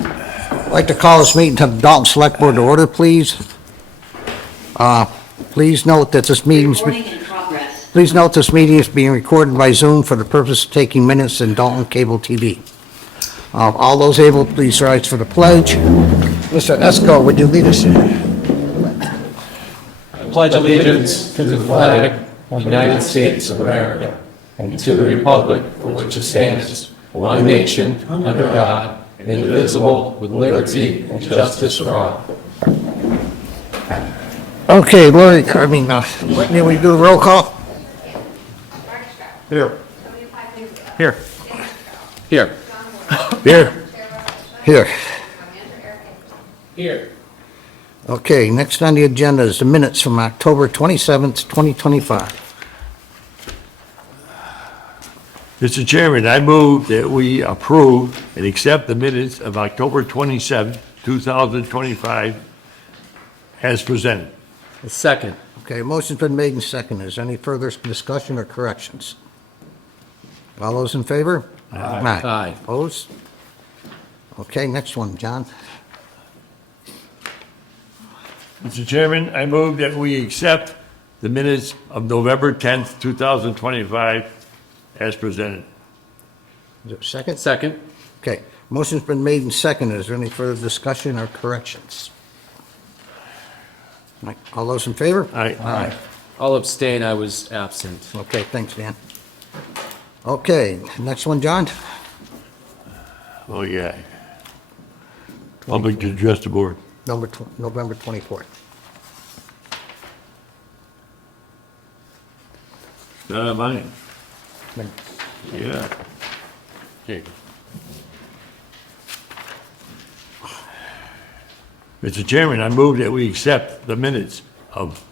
I'd like to call this meeting to the Dalton Selectboard to order, please. Please note that this meeting is being recorded by Zoom for the purpose of taking minutes in Dalton Cable TV. All those able, please rise for the pledge. Mr. Esco, would you lead us? I pledge allegiance to the flag of the United States of America and to the republic for which it stands, one nation, under God, indivisible, with liberty and justice for all. Okay, Lori, Whitney, will you do the roll call? Here. Here. Here. Here. Here. Here. Okay, next on the agenda is the minutes from October 27th, 2025. Mr. Chairman, I move that we approve and accept the minutes of October 27, 2025 as presented. Second. Okay, motion's been made and seconded. Is there any further discussion or corrections? All those in favor? Aye. Aye. Opposed? Okay, next one, John. Mr. Chairman, I move that we accept the minutes of November 10th, 2025 as presented. Is there a second? Second. Okay, motion's been made and seconded. Is there any further discussion or corrections? All right, all those in favor? Aye. I'll abstain. I was absent. Okay, thanks, Dan. Okay, next one, John. Oh, yeah. Public to address the board. November 24th. Mine. Yeah. Okay. Mr. Chairman, I move that we accept the minutes of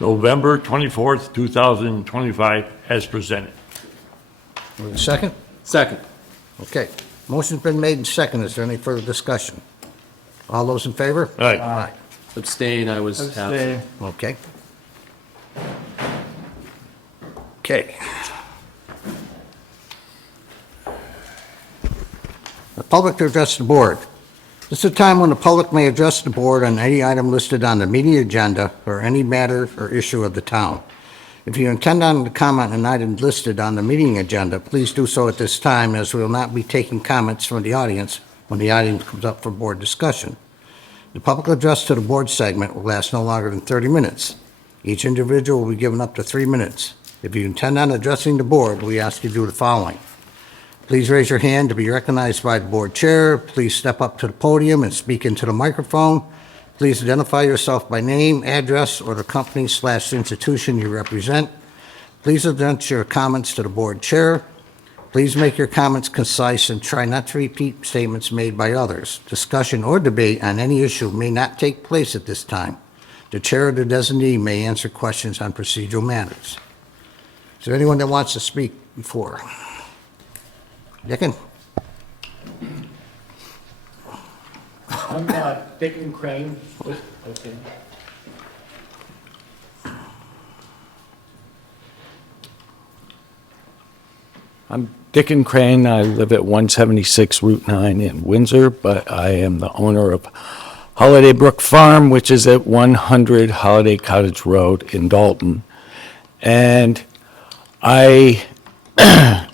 November 24th, 2025 as presented. Second? Second. Okay, motion's been made and seconded. Is there any further discussion? All those in favor? Aye. Abstain. I was absent. Okay. Okay. The public to address the board. This is a time when the public may address the board on any item listed on the meeting agenda or any matter or issue of the town. If you intend on to comment on an item listed on the meeting agenda, please do so at this time, as we will not be taking comments from the audience when the item comes up for board discussion. The public address to the board segment will last no longer than 30 minutes. Each individual will be given up to 3 minutes. If you intend on addressing the board, we ask you to do the following. Please raise your hand to be recognized by the board chair. Please step up to the podium and speak into the microphone. Please identify yourself by name, address, or the company/institution you represent. Please address your comments to the board chair. Please make your comments concise and try not to repeat statements made by others. Discussion or debate on any issue may not take place at this time. The chair or the designee may answer questions on procedural matters. Is there anyone that wants to speak before? Dickin? I'm Dick Crane. Okay. I'm Dick Crane. I live at 176 Route 9 in Windsor, but I am the owner of Holiday Brook Farm, which is at 100 Holiday Cottage Road in Dalton. And I,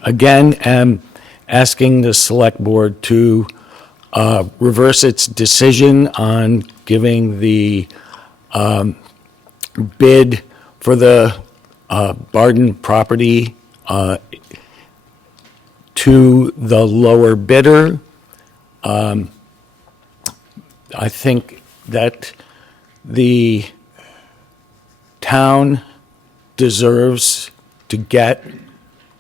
again, am asking the Select Board to reverse its decision on giving the bid for the Barden property to the lower bidder. I think that the town deserves to get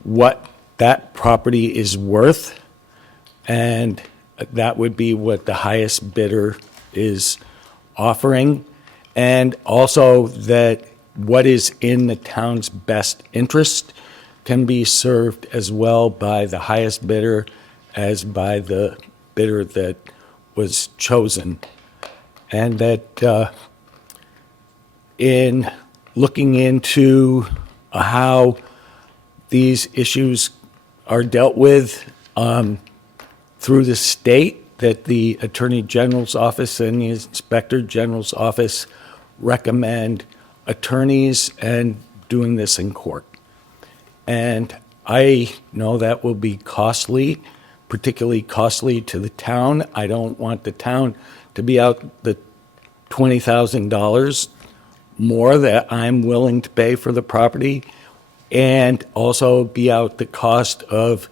what that property is worth, and that would be what the highest bidder is offering, and also that what is in the town's best interest can be served as well by the highest bidder as by the bidder that was chosen. And that in looking into how these issues are dealt with through the state, that the Attorney General's office and the Inspector General's office recommend attorneys and doing this in court. And I know that will be costly, particularly costly to the town. I don't want the town to be out the $20,000 more that I'm willing to pay for the property, and also be out the cost of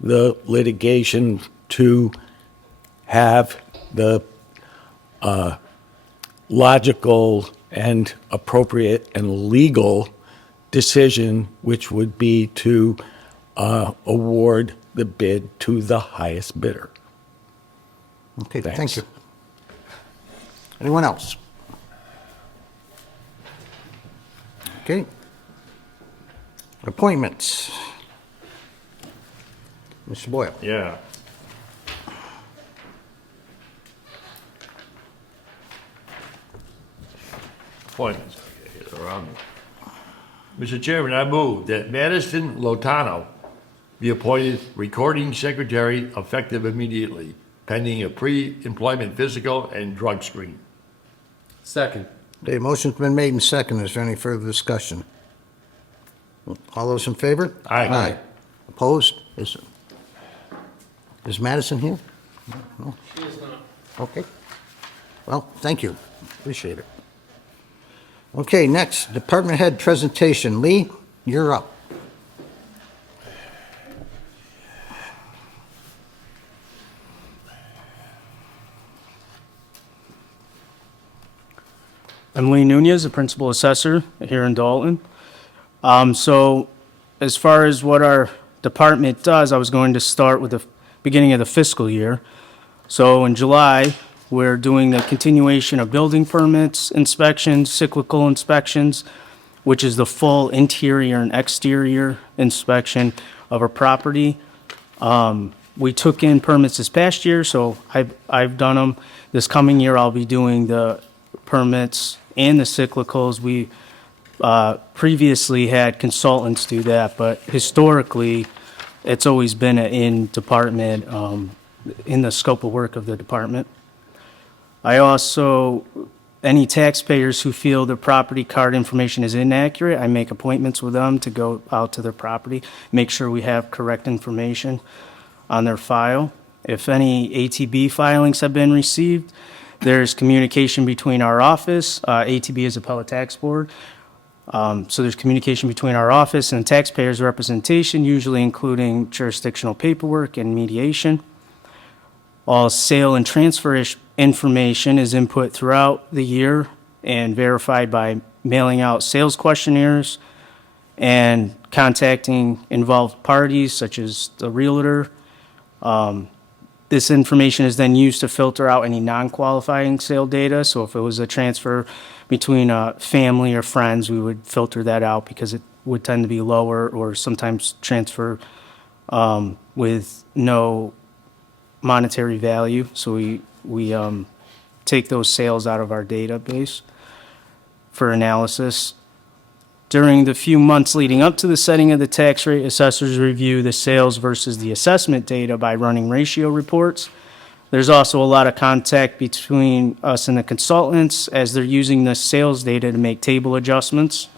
the litigation to have the logical and appropriate and legal decision, which would be to award the bid to the highest bidder. Okay, thank Thanks. you. Anyone else? Okay. Appointments. Mr. Boyle. Yeah. Appointments. Okay, they're around me. Mr. Chairman, I move that Madison Lotano be appointed recording secretary effective immediately, pending a pre-employment physical and drug screen. Second. Okay, motion's been made and seconded. Is there any further discussion? All those in favor? Aye. Opposed? Is Madison here? No? She is not. Okay. Well, thank you. Appreciate it. Okay, next, department head presentation. Lee, you're up. I'm Lee Nunez, the principal assessor here in Dalton. So as far as what our department does, I was going to start with the beginning of the fiscal year. So in July, we're doing the continuation of building permits, inspections, cyclical inspections, which is the full interior and exterior inspection of a property. We took in permits this past year, so I've done them. This coming year, I'll be doing the permits and the cyclicals. We previously had consultants do that, but historically, it's always been an in-department, in the scope of work of the department. I also, any taxpayers who feel their property card information is inaccurate, I make appointments with them to go out to their property, make sure we have correct information on their file. If any ATB filings have been received, there's communication between our office, ATB is Appellate Tax Board, so there's communication between our office and taxpayers' representation, usually including jurisdictional paperwork and mediation. All sale and transfer information is input throughout the year and verified by mailing out sales questionnaires and contacting involved parties such as the realtor. This information is then used to filter out any non-qualifying sale data. So if it was a transfer between family or friends, we would filter that out because it would tend to be lower, or sometimes transfer with no monetary value. So we take those sales out of our database for analysis. During the few months leading up to the setting of the tax rate, assessors review the sales versus the assessment data by running ratio reports. There's also a lot of contact between us and the consultants as they're using the sales data to make table adjustments.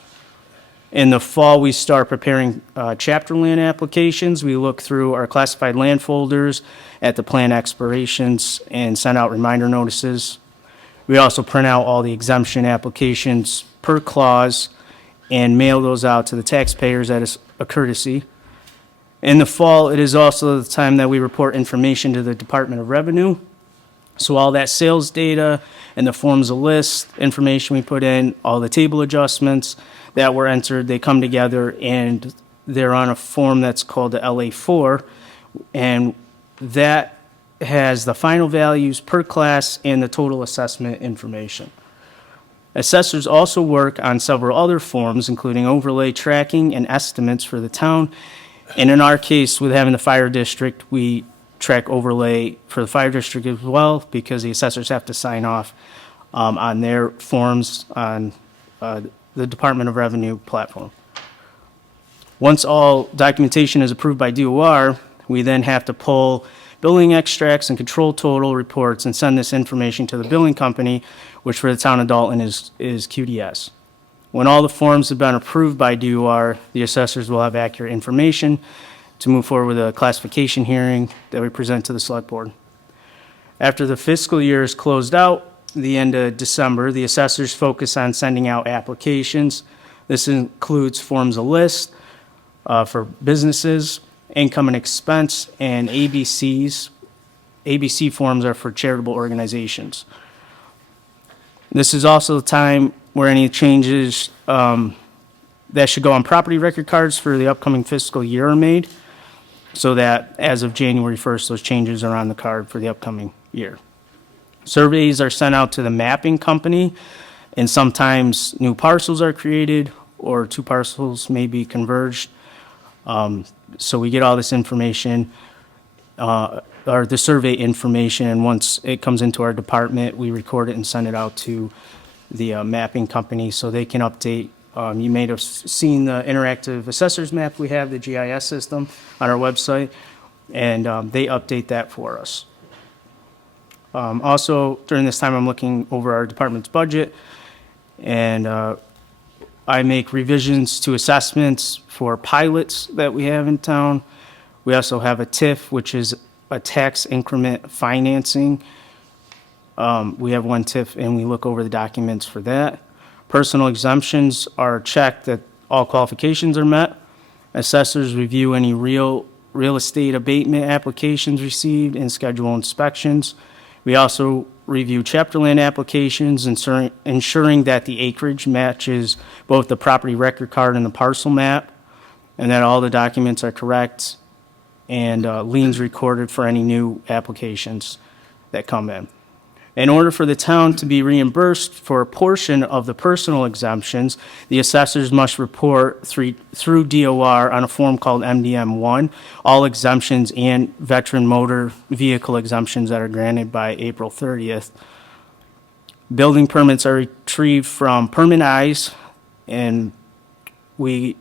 In the fall, we start preparing chapter land applications. We look through our classified land folders at the plan expirations and send out reminder notices. We also print out all the exemption applications per clause and mail those out to the taxpayers as a courtesy. In the fall, it is also the time that we report information to the Department of Revenue. So all that sales data and the forms of list information we put in, all the table adjustments that were entered, they come together and they're on a form that's called the LA4, and that has the final values per class and the total assessment information. Assessors also work on several other forms, including overlay tracking and estimates for the town. And in our case, with having the fire district, we track overlay for the fire district as well, because the assessors have to sign off on their forms on the Department of Revenue platform. Once all documentation is approved by DOR, we then have to pull billing extracts and control total reports and send this information to the billing company, which for the town of Dalton is QDS. When all the forms have been approved by DOR, the assessors will have accurate information to move forward with a classification hearing that we present to the select board. After the fiscal year is closed out, the end of December, the assessors focus on sending out applications. This includes forms of list for businesses, income and expense, and ABCs. ABC forms are for charitable organizations. This is also the time where any changes that should go on property record cards for the upcoming fiscal year are made, so that as of January 1st, those changes are on the card for the upcoming year. Surveys are sent out to the mapping company, and sometimes new parcels are created or two parcels may be converged. So we get all this information, or the survey information, and once it comes into our department, we record it and send it out to the mapping company so they can update. You may have seen the interactive assessors map we have, the GIS system, on our website, and they update that for us. Also, during this time, I'm looking over our department's budget, and I make revisions to assessments for pilots that we have in town. We also have a TIF, which is a tax increment financing. We have one TIF, and we look over the documents for that. Personal exemptions are checked that all qualifications are met. Assessors review any real estate abatement applications received and schedule inspections. We also review chapter land applications, ensuring that the acreage matches both the property record card and the parcel map, and that all the documents are correct, and liens recorded for any new applications that come in. In order for the town to be reimbursed for a portion of the personal exemptions, the assessors must report through DOR on a form called MDM-1, all exemptions and veteran motor vehicle exemptions that are granted by April 30th. Building permits are retrieved from Permit Eyes, and we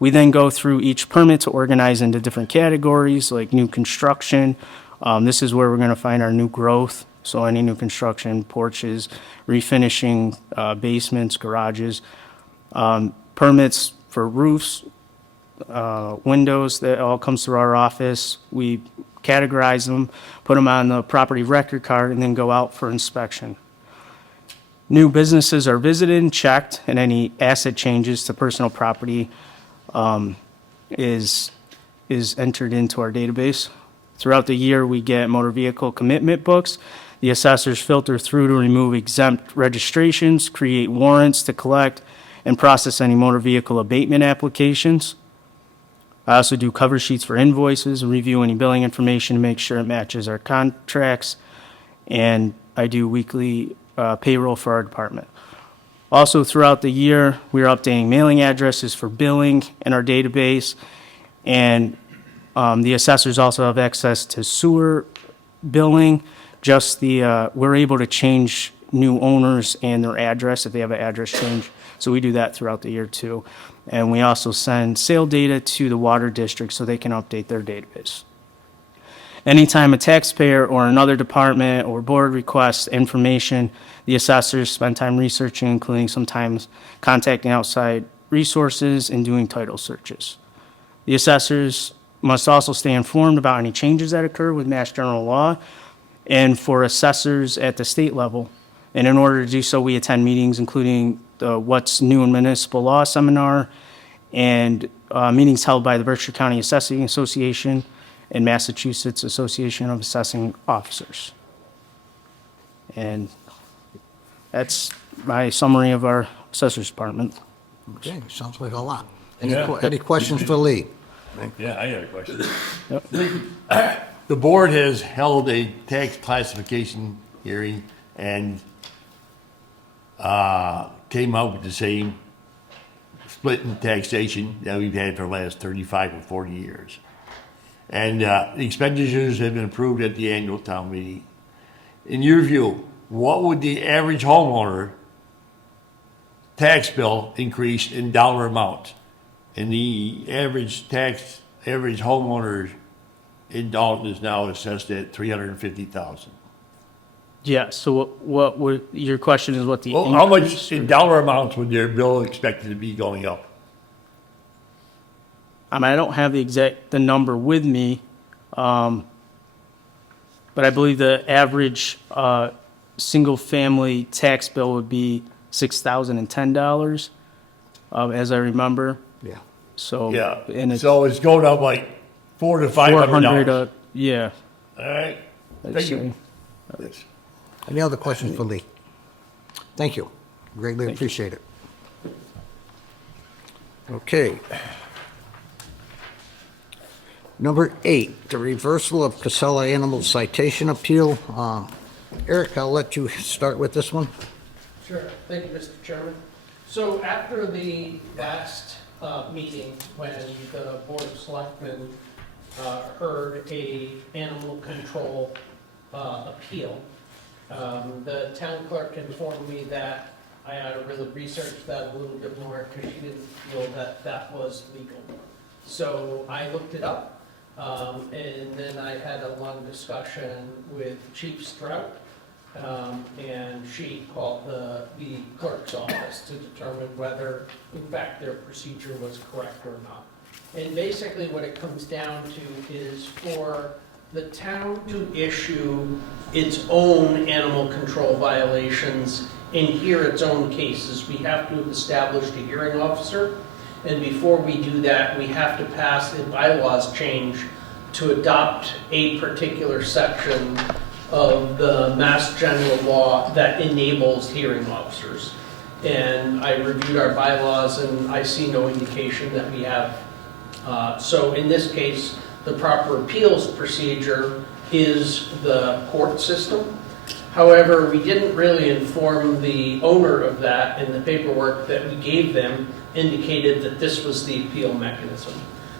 then go through each permit to organize into different categories, like new construction. This is where we're going to find our new growth. So any new construction, porches, refinishing basements, garages, permits for roofs, windows, that all comes through our office. We categorize them, put them on the property record card, and then go out for inspection. New businesses are visited and checked, and any asset changes to personal property is entered into our database. Throughout the year, we get motor vehicle commitment books. The assessors filter through to remove exempt registrations, create warrants to collect and process any motor vehicle abatement applications. I also do cover sheets for invoices and review any billing information to make sure it matches our contracts. And I do weekly payroll for our department. Also, throughout the year, we are updating mailing addresses for billing in our database. And the assessors also have access to sewer billing. We're able to change new owners and their address if they have an address change. So we do that throughout the year too. And we also send sale data to the water district so they can update their database. Anytime a taxpayer or another department or board requests information, the assessors spend time researching, including sometimes contacting outside resources and doing title searches. The assessors must also stay informed about any changes that occur with Mass General Law and for assessors at the state level. And in order to do so, we attend meetings, including the What's New in Municipal Law seminar and meetings held by the Berkshire County Assessing Association and Massachusetts Association of Assessing Officers. And that's my summary of our assessors department. Okay, sounds like a lot. Any questions for Lee? Yeah, I got a question. Yep. The board has held a tax classification hearing and came out with the same split in taxation that we've had for the last 35 or 40 years. And the expenditures have been approved at the annual town meeting. In your view, what would the average homeowner tax bill increase in dollar amount? And the average homeowner in Dalton is now assessed at $350,000. Yeah, so what would, your question is what the Well, how much increase- in dollar amounts would their bill expected to be going up? I mean, I don't have the number with me, but I believe the average single-family tax bill would be $6,010, as I remember. Yeah. So Yeah, and it's so it's going up like $400 to $500. 400. Yeah, All right, I'd thank say. you. Yes. Any other questions for Lee? Thank you. Greatly appreciate it. Okay. Number 8, the reversal of Casella Animal Citation Appeal. Eric, I'll let you start with this one. Sure, thank you, Mr. Chairman. So after the last meeting, when the Board of Selectmen heard a animal control appeal, the town clerk informed me that I had to really research that a little bit more because she didn't feel that that was legal. So I looked it up, and then I had a long discussion with Chief Strout, and she called the clerk's office to determine whether, in fact, their procedure was correct or not. And basically what it comes down to is for the town to issue its own animal control violations and hear its own cases, we have to have established a hearing officer. And before we do that, we have to pass a bylaws change to adopt a particular section of the Mass General Law that enables hearing officers. And I reviewed our bylaws and I see no indication that we have. So in this case, the proper appeals procedure is the court system. However, we didn't really inform the owner of that, and the paperwork that we gave them indicated that this was the appeal mechanism.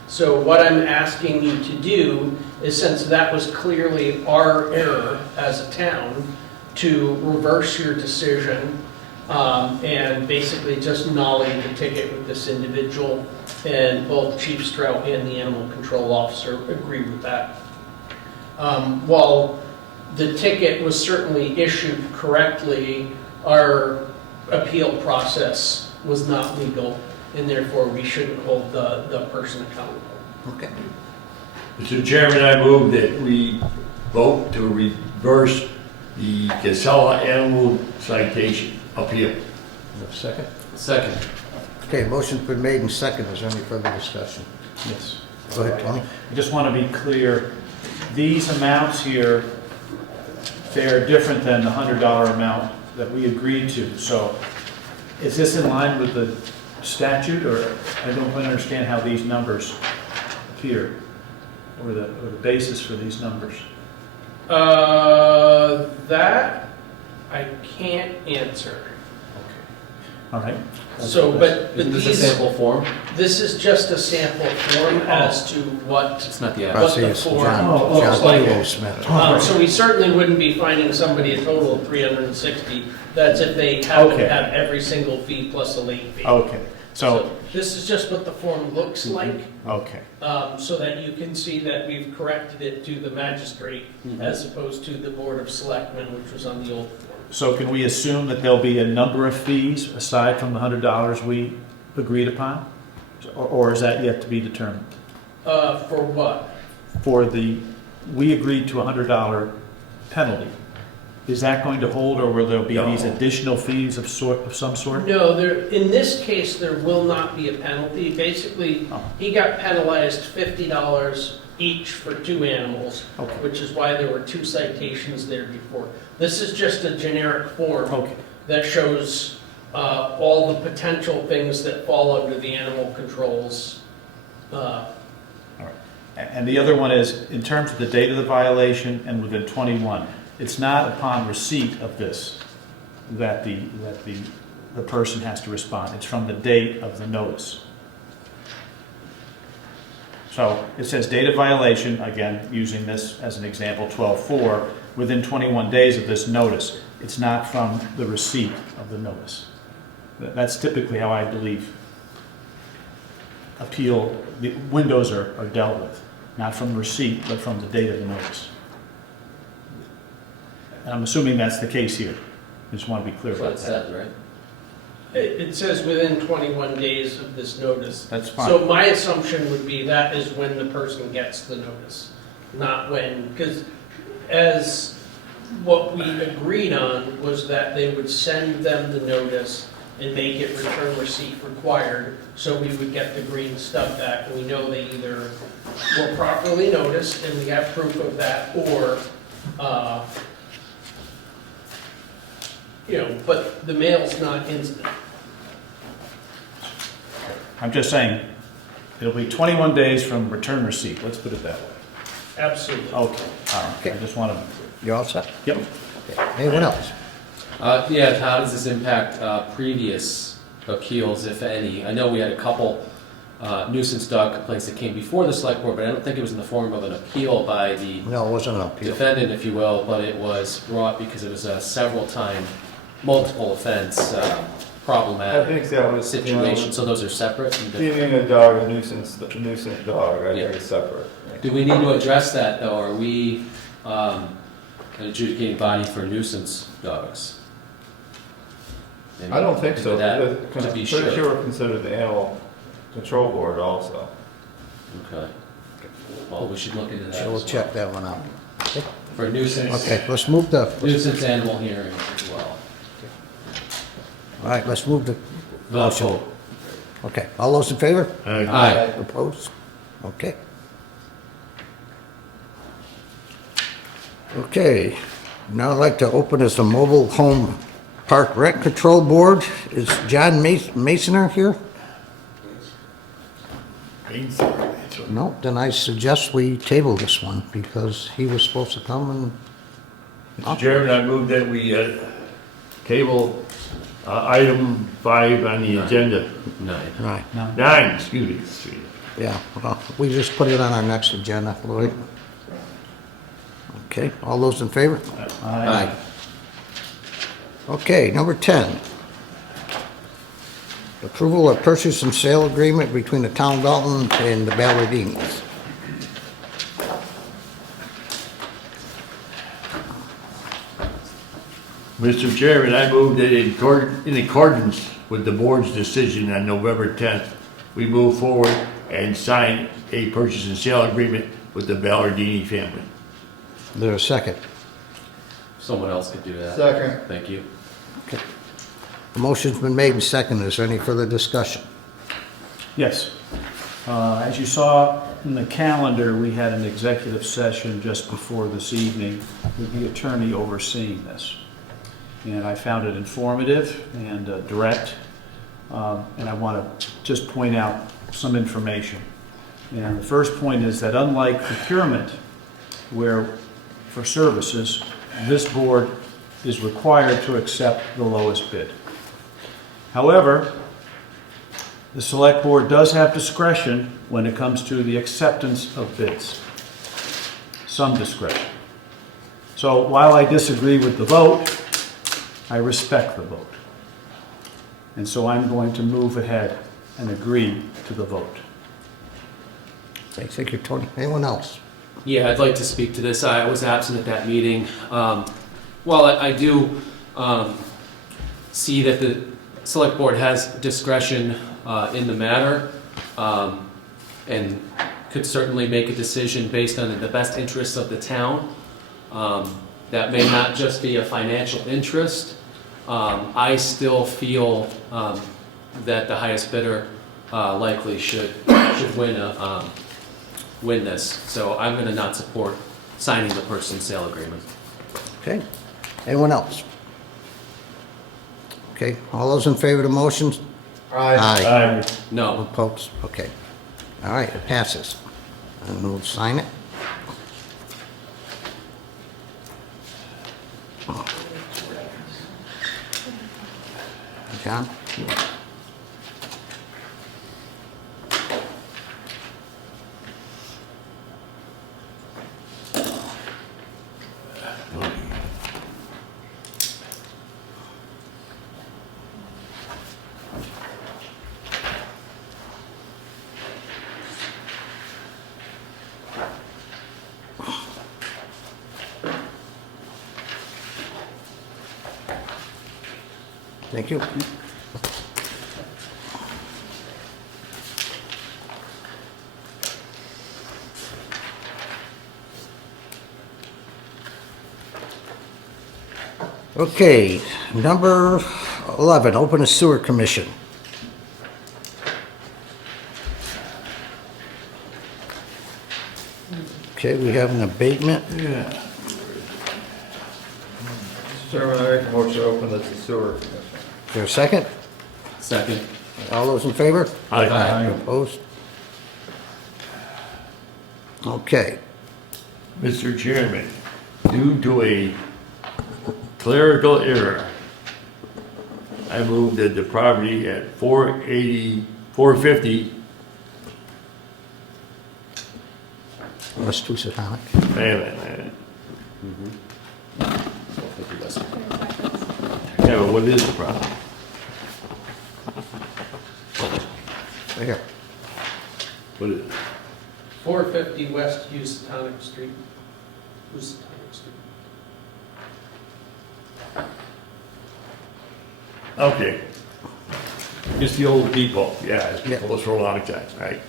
So what I'm asking you to do is, since that was clearly our error as a town, to reverse your decision and basically just nolly the ticket with this individual. And both Chief Strout and the animal control officer agree with that. While the ticket was certainly issued correctly, our appeal process was not legal, and therefore we shouldn't hold the person accountable. Okay. Mr. Chairman, I move that we vote to reverse the Casella Animal Citation Appeal. Second? Second. Okay, motion's been made and seconded. Is there any further discussion? Yes. Go ahead, Tony. I just want to be clear, these amounts here, they're different than the $100 amount that we agreed to. So is this in line with the statute, or I don't quite understand how these numbers appear, or the basis for these numbers? That I can't answer. Okay. All right. So, but Isn't this a these, sample form? this is just a sample form as to what It's not the I actual. What see the it's form John looks like. Leo Smith. So we certainly wouldn't be finding somebody a total of 360. That's if they happen Okay. to have every single fee plus a late fee. Okay. So, This is just what the form looks like, okay. so that you can see that we've corrected it to the magistrate as opposed to the Board of Selectmen, which was on the old form. So can we assume that there'll be a number of fees aside from the $100 we agreed upon? Or is that yet to be determined? For what? For we agreed to a $100 penalty. Is that going to hold, or will there be these additional fees of some sort? No, in this case, there will not be a penalty. Basically, he got penalized $50 each for 2 animals, Okay. which is why there were 2 citations there before. This is just a generic form Okay. that shows all the potential things that fall under the animal controls. All right. And the other one is, in terms of the date of the violation and within 21, it's not upon receipt of this that the person has to respond. It's from the date of the notice. So it says date of violation, again, using this as an example, 12/4, within 21 days of this notice. It's not from the receipt of the notice. That's typically how I believe the windows are dealt with. not from receipt, but from the date of the notice. And I'm assuming that's the case here. I just want to be clear That's what about it that. said, right? It says within 21 days of this notice. That's fine. So my assumption would be that is when the person gets the notice, not when, because as what we agreed on was that they would send them the notice and make it return receipt required, so we would get the green stub back, and we know they either were properly noticed, and we have proof of that, or, but the mail's not instant. I'm just saying, it'll be 21 days from return receipt, let's put it that way. Absolutely. Okay, all right, I just want to, You all set? yep. Anyone else? Yeah, how does this impact previous appeals, if any? I know we had a couple nuisance dog complaints that came before the select board, but I don't think it was in the form of an appeal by the No, it wasn't an appeal. defendant, if you will, but it was brought because it was a several-time, multiple offense, I think problematic that was, situation, so those are separate? and different. Deeming a dog a nuisance dog, I Yeah. think is separate. Do we need to address that, though? Are we an adjudicating body for nuisance dogs? And I don't think so. that, because to I'm be pretty sure. sure we're considered the animal control board also. Okay. Well, we should look into that So we'll as well. check that one out. For nuisance, Okay, let's move the, nuisance animal hearings as well. all right, let's move the The motion. vote. Okay, all those in favor? Aye. Opposed? Okay. Okay, now I'd like to open as a mobile home park rent control board. Is John Masoner here? No, then I suggest we table this one because he was supposed to come and, Mr. Chairman, I move that we table item 5 on the agenda. Nine. right, 9, excuse me. yeah, well, we just put it on our next agenda, Lloyd. Okay, all those in favor? Aye. Okay, number 10. Approval of purchase and sale agreement between the town of Dalton and the Balardinis. Mr. Chairman, I move that in accordance with the board's decision on November 10th, we move forward and sign a purchase and sale agreement with the Balardini family. Is there a second? Someone else could do that. Second. Thank you. Okay. The motion's been made and seconded. Is there any further discussion? Yes. As you saw in the calendar, we had an executive session just before this evening with the attorney overseeing this. And I found it informative and direct, and I want to just point out some information. And the first point is that unlike procurement, where for services, this board is required to accept the lowest bid. However, the select board does have discretion when it comes to the acceptance of bids. Some discretion. So while I disagree with the vote, I respect the vote. And so I'm going to move ahead and agree to the vote. Thank you, Tony. Anyone else? Yeah, I'd like to speak to this. I was absent at that meeting. Well, I do see that the select board has discretion in the matter and could certainly make a decision based on the best interests of the town. That may not just be a financial interest. I still feel that the highest bidder likely should win this. So I'm going to not support signing the purchase and sale agreement. Okay. Anyone else? Okay, all those in favor of the motion? Aye. No. Opposed? Okay. All right, it passes. And we'll sign it. John? Thank you. Okay, number 11, open a sewer commission. Okay, we have an abatement. Yeah. Chairman, I make a motion to open the sewer. Is there a second? Second. All those in favor? Aye. Opposed? Okay, Mr. Chairman, due to a clerical error, I move that the property at 450, West Housatonic. wait a minute. Yeah, but what is the problem? Right here. What is it? 450 West Housatonic Street. Housatonic Street. Okay. It's the old depot, yeah, it's been Yeah. closed for a long time, right?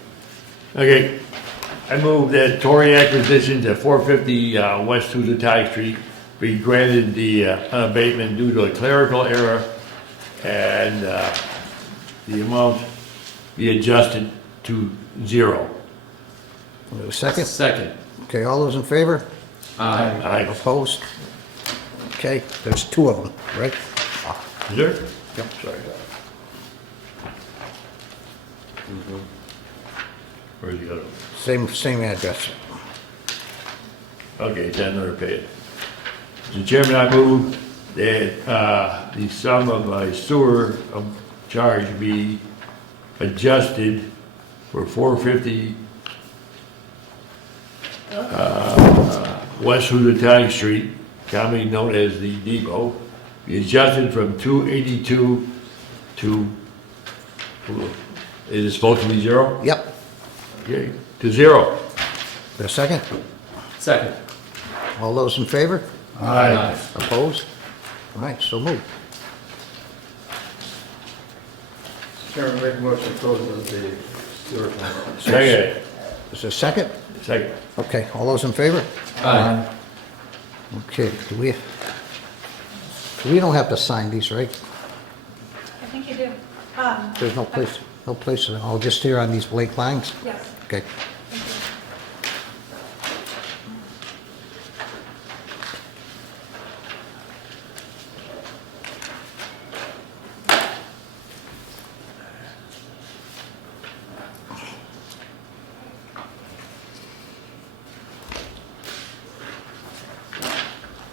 Okay, I move that Tory Acquisitions at 450 West Housatonic Street be granted the abatement due to a clerical error, and the amount be adjusted to 0. Is there a second? Second. Okay, all those in favor? Aye. Opposed? Okay, there's 2 of them, right? Is there? Yep. Sorry. Where's the other one? Same address. Okay, then another page. Mr. Chairman, I move that the sum of my sewer charge be adjusted for 450 West Housatonic Street, commonly known as the depot, be adjusted from 282 to, is it supposed to be 0? Yep. Okay, to 0. Is there a second? Second. All those in favor? Aye. Opposed? All right, so moved. Chairman, make a motion to close the sewer. Second. Is there a second? Second. Okay, all those in favor? Aye. Okay, we don't have to sign these, right? I think you do. There's no place, I'll just here on these blank lines? Yes, Okay. thank you.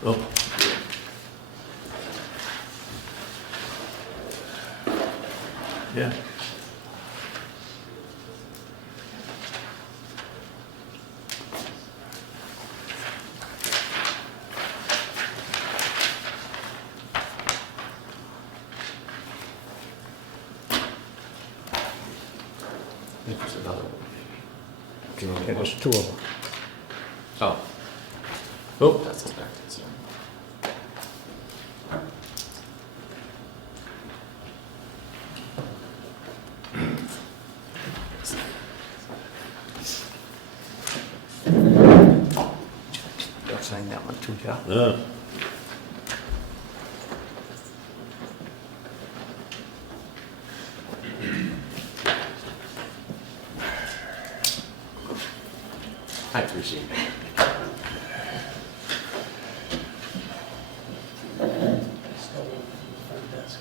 Oh. Yeah. There's another one. Okay, there's 2 of them. Oh, Oh, that's his back. So. I'll sign that one too, Joe. I appreciate it. Still in the front desk.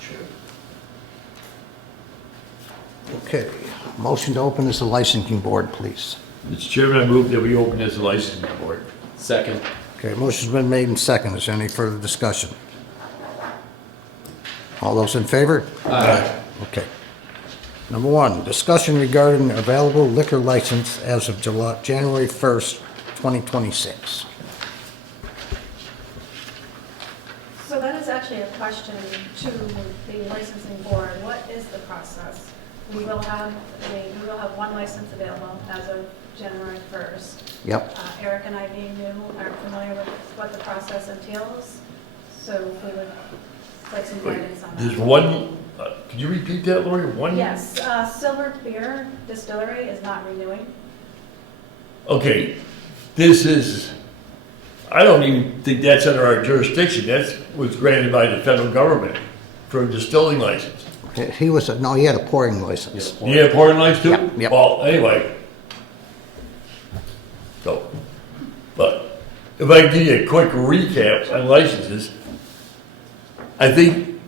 Sure. Okay, motion to open as the licensing board, please. Mr. Chairman, I move that we open this licensing board. Second. Okay, motion's been made and second. Is there any further discussion? All those in favor? Aye. Okay. Number 1, discussion regarding available liquor license as of January 1st, 2026. So that is actually a question to the licensing board. What is the process we will have one license available as of January 1st. Yep. Eric and I, being new, aren't familiar with what the process entails, so we would like some guidance on There's that. one, could you repeat that, Lori? One? Yes, Silver Beer Distillery is not renewing. Okay, this is, I don't even think that's under our jurisdiction. That was granted by the federal government for a distilling license. He was, no, he had a pouring license. You have a pouring license too? Yep, yep. Well, anyway. So, but if I give you a quick recap on licenses, I think,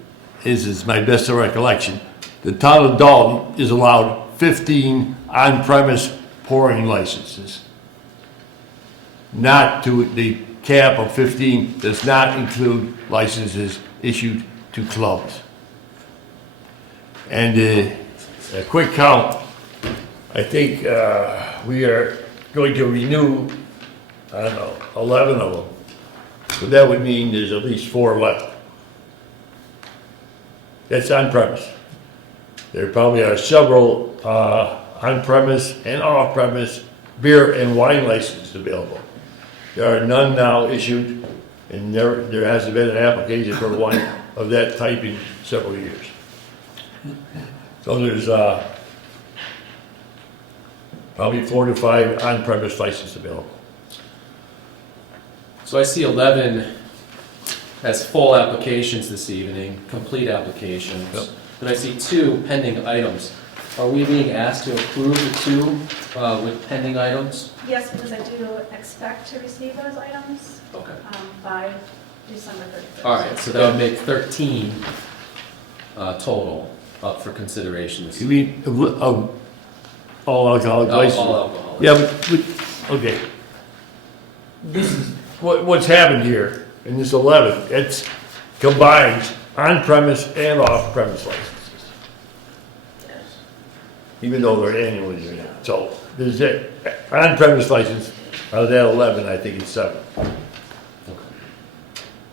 this is my best recollection, the town of Dalton is allowed 15 on-premise pouring licenses. Not to, the cap of 15 does not include licenses issued to clubs. And a quick count, I think we are going to renew, I don't know, 11 of them. So that would mean there's at least 4 left. That's on-premise. There probably are several on-premise and off-premise beer and wine licenses available. There are none now issued, and there hasn't been an application for one of that type in several years. So there's probably 4 to 5 on-premise licenses available. So I see 11 as full applications this evening, complete applications. Yep. And I see 2 pending items. Are we being asked to approve the 2 with pending items? Yes, because I do expect to receive those items Okay. by December 31st. All right, so that would make 13 total up for consideration this You evening. mean all alcoholic licenses? All alcohol. Yeah, but, okay. This is, what's happened here, in this 11, it's combines on-premise and off-premise licenses. Even though they're annually renewed. So, there's that, on-premise license, out of that 11, I think it's 7.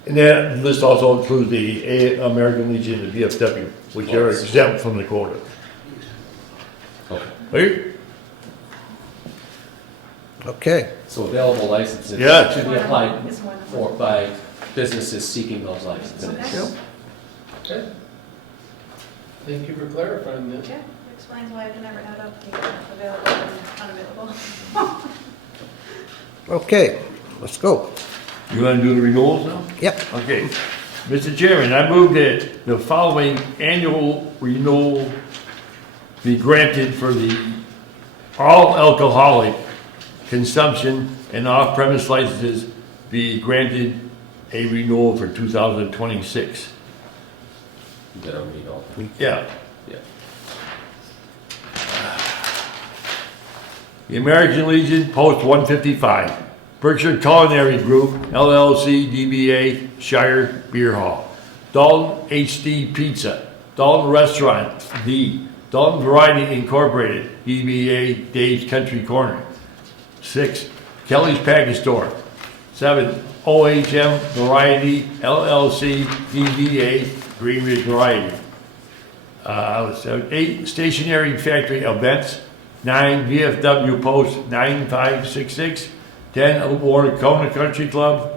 And that list also includes the American Legion and the VFW, which are exempt from the quota. Okay. Right? Okay, So available licenses Yeah. to be applied Is one of them. for by businesses seeking those licenses. Okay. Okay. Thank you for clarifying that. Yeah, explains why I can never add up the available and unavailable. okay, let's go. You wanna do the renewals now? Yep, Okay. Mr. Chairman, I move that the following annual renewal be granted for the all alcoholic consumption and off-premise licenses be granted a renewal for 2026. You gotta read all. Yeah. Yeah. The American Legion, Post 155. Berkshire Culinary Group, LLC, DBA, Shire Beer Hall. Dalton HD Pizza. Dalton Restaurant, D. Dalton Variety Incorporated, DBA, Dave's Country Corner. 6. Kelly's Package Store. 7. OHM Variety, LLC, DBA, Greenridge Variety. 8. Stationery Factory Events. 9. VFW Post 9566. 10. Warner Country Club.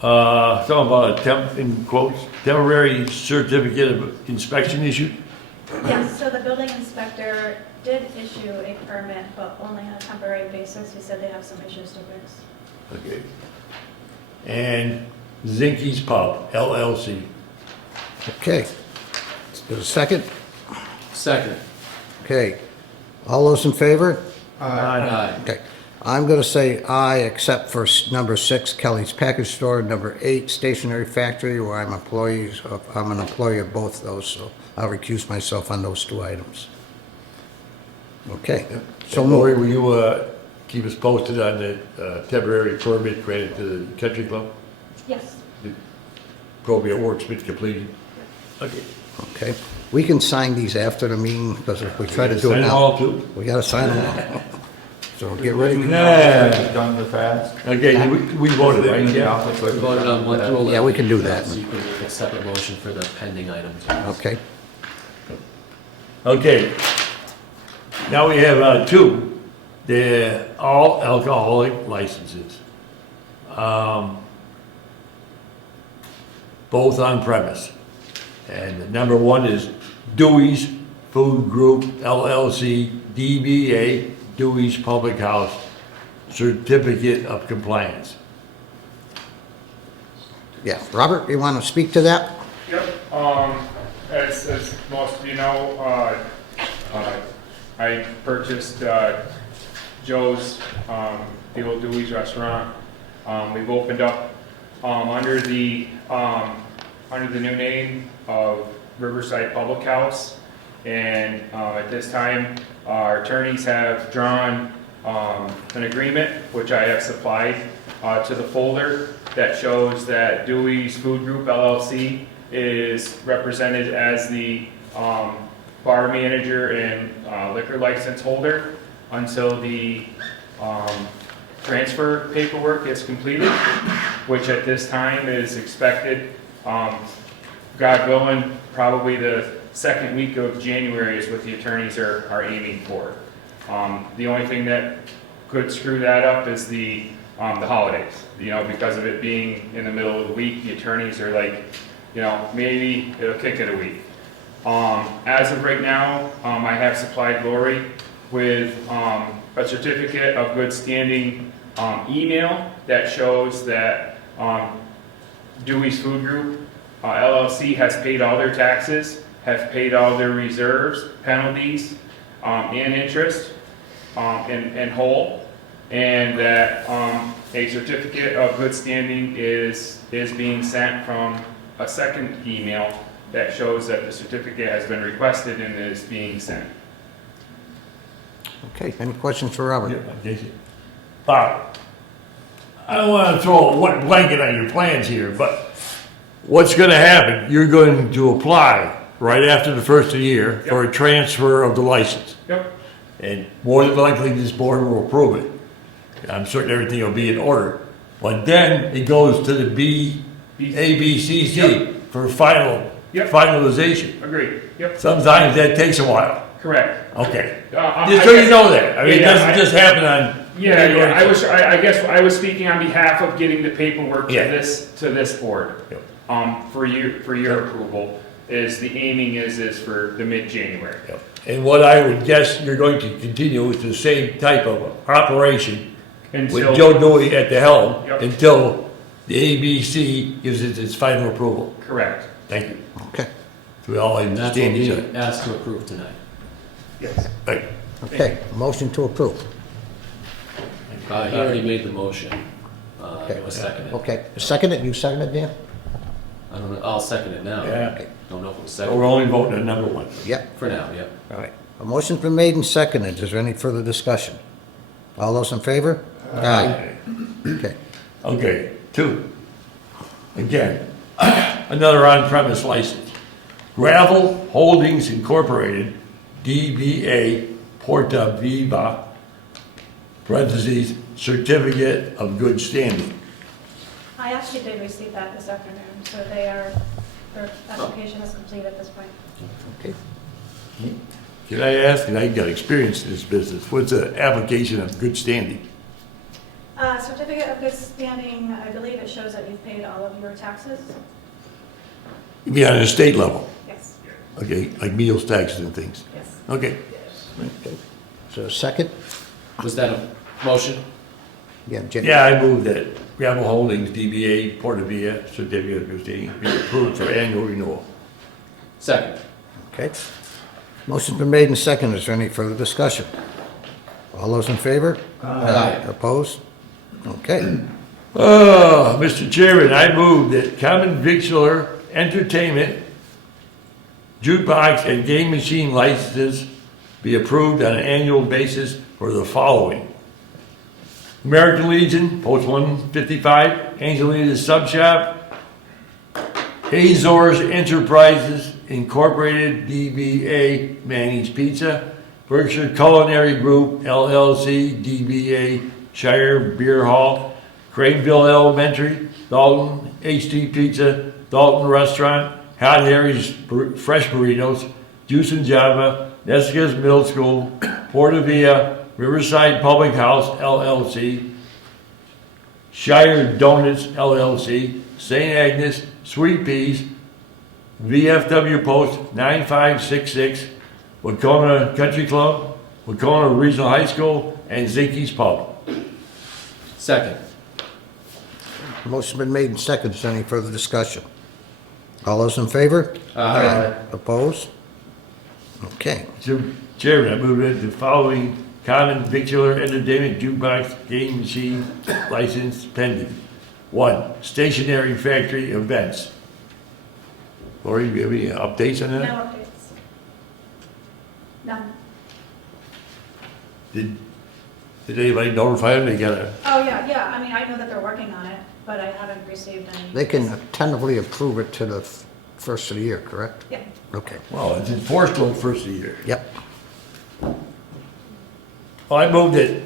Something about a in quotes, temporary certificate of inspection issued. Yes, so the building inspector did issue a permit, but only on a temporary basis. He said they have some issues to fix. Okay. And Zinke's Pub, LLC. okay. There's a second? Second. Okay. All those in favor? Aye. Okay. I'm going to say aye, except for number 6, Kelly's Package Store, number 8, Stationery Factory, where I'm an employee of both those, so I'll recuse myself on those 2 items. Okay. So Lori, moved. will you keep us posted on the temporary permit granted to the country club? Yes. Probably a work's been completed. Okay. Okay. We can sign these after the meeting, because if we try to do it Sign them now, all too? we got to sign them all. So get ready. Yeah. Done the fast. Okay, we voted, right? Yeah. We voted on 1 through 11. Yeah, we can do that. So you can make a separate motion for the pending items. Okay. Okay. Now we have two. They're all alcoholic licenses. Both on premise. And number one is Dewey's Food Group LLC, DBA, Dewey's Public House, Certificate of Compliance. Yeah, Robert, you want to speak to that? Yep, as most of you know, I purchased, Joe's, the old Dewey's restaurant. We've opened up, under the new name of Riverside Public House. And, at this time, our attorneys have drawn, an agreement, which I have supplied, to the folder that shows that Dewey's Food Group LLC is represented as the bar manager and liquor license holder until the transfer paperwork is completed, which at this time is expected, God willing, probably the second week of January is what the attorneys are aiming for. The only thing that could screw that up is the holidays. You know, because of it being in the middle of the week, the attorneys are like, you know, maybe it'll kick it a week. As of right now, I have supplied Lori with a certificate of good standing email that shows that Dewey's Food Group LLC has paid all their taxes, have paid all their reserves, penalties, and interest in whole, and that a certificate of good standing is being sent from a second email that shows that the certificate has been requested and is being sent. Okay, any questions for Robert? Bob, I don't want to throw a wet blanket on your plans here, but what's going to happen? You're going to apply right after the first of the year for a transfer of the license. Yep. And more than likely, this board will approve it. I'm certain everything will be in order. But then it goes to the ABCC for finalization. Agreed. Yep. Sometimes that takes a while. Correct. Okay. Just so you know that. I mean, it doesn't just happen on. I guess I was speaking on behalf of getting the paperwork Yeah. to this board. Yep. For your approval, is the aiming is for the mid-January. Yep. And what I would guess you're going to continue with the same type of operation with Joe Dewey at the helm Yep. until the ABC gives it its final approval. Correct. Thank you. Okay, We all And that's what understand each we other. asked to approve tonight. Yes. Right. okay, motion to approve. He already made the motion. It was seconded. Okay, second it, you second it, Dan? I don't know, I'll second it now. Yeah. Don't know if it was So seconded. we're only voting on number one. Yep, For now, yep. all right. A motion's been made and seconded. Is there any further discussion? All those in favor? Aye. Okay, Okay, two. Again, another on-premise license. Gravel Holdings Incorporated, DBA Porta Viva, parentheses, Certificate of Good Standing. I actually did receive that this afternoon, so their application is complete at this point. okay. Can I ask, and I got experience in this business, what's an application of good standing? Certificate of good standing, I believe it shows that you've paid all of your taxes. You mean on a state level? Yes. Okay, like meals, taxes and things? Yes. Okay. Okay. So second? Was that a motion? Yeah, Jim. Yeah, I move that Gravel Holdings, DBA Porta Villa, Certificate of Good Standing be approved for annual renewal. Second. Okay. Motion's been made and seconded. Is there any further discussion? All those in favor? Aye. Opposed? Okay. Mr. Chairman, I move that common victular, entertainment, jukebox, and game machine licenses be approved on an annual basis for the following. American Legion, Post 155, Angelina's Sub Shop, Azores Enterprises Incorporated, DBA Manny's Pizza, Berkshire Culinary Group, LLC, DBA Shire Beer Hall, Craigville Elementary, Dalton HT Pizza, Dalton Restaurant, Hot Harry's Fresh Burritos, Juice and Java, Nescas Middle School, Porta Villa, Riverside Public House LLC, Shire Donuts LLC, St. Agnes, Sweet Peas, VFW Post 9566, Wacona Country Club, Wacona Regional High School, and Zinke's Pub. Second. Motion been made and seconded. Is there any further discussion? All those in favor? Aye. Opposed? Okay. Mr. Chairman, I move that the following common victular entertainment jukebox game machine license pending. 1, stationary factory events. Lori, do you have any updates on No that? updates. None. Did anybody notify them they got a, Oh, yeah, I mean, I know that they're working on it, but I haven't received any. They can tentatively approve it to the first of the year, correct? Yeah. Okay. well, it's enforced till the first of the year. Yep. Well, I move that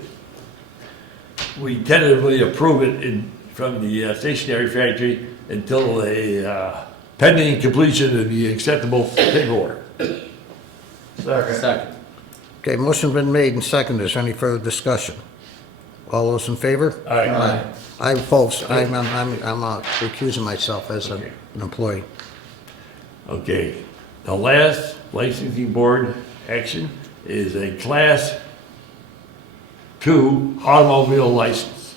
we tentatively approve it from the stationary factory until a pending completion of the acceptable paperwork. Second. Okay, motion been made and seconded. Is there any further discussion? All those in favor? All right. Aye. I oppose. I'm recusing myself as an employee. Okay, the last licensing board action is a Class 2 automobile license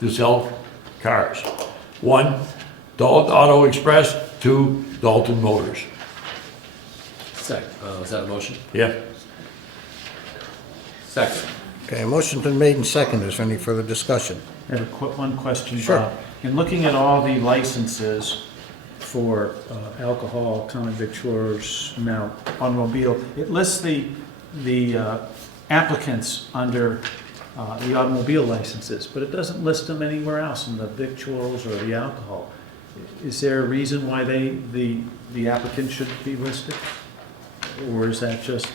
to sell cars. 1, Dalton Auto Express, 2, Dalton Motors. Second. Is that a motion? Yeah, Second. Okay, motion's been made and seconded. Is there any further discussion? I have one question, Sure. Bob. In looking at all the licenses for alcohol, common victualers, now automobile, it lists the applicants under the automobile licenses, but it doesn't list them anywhere else in the victuals or the alcohol. Is there a reason why the applicant should be listed? Or is that just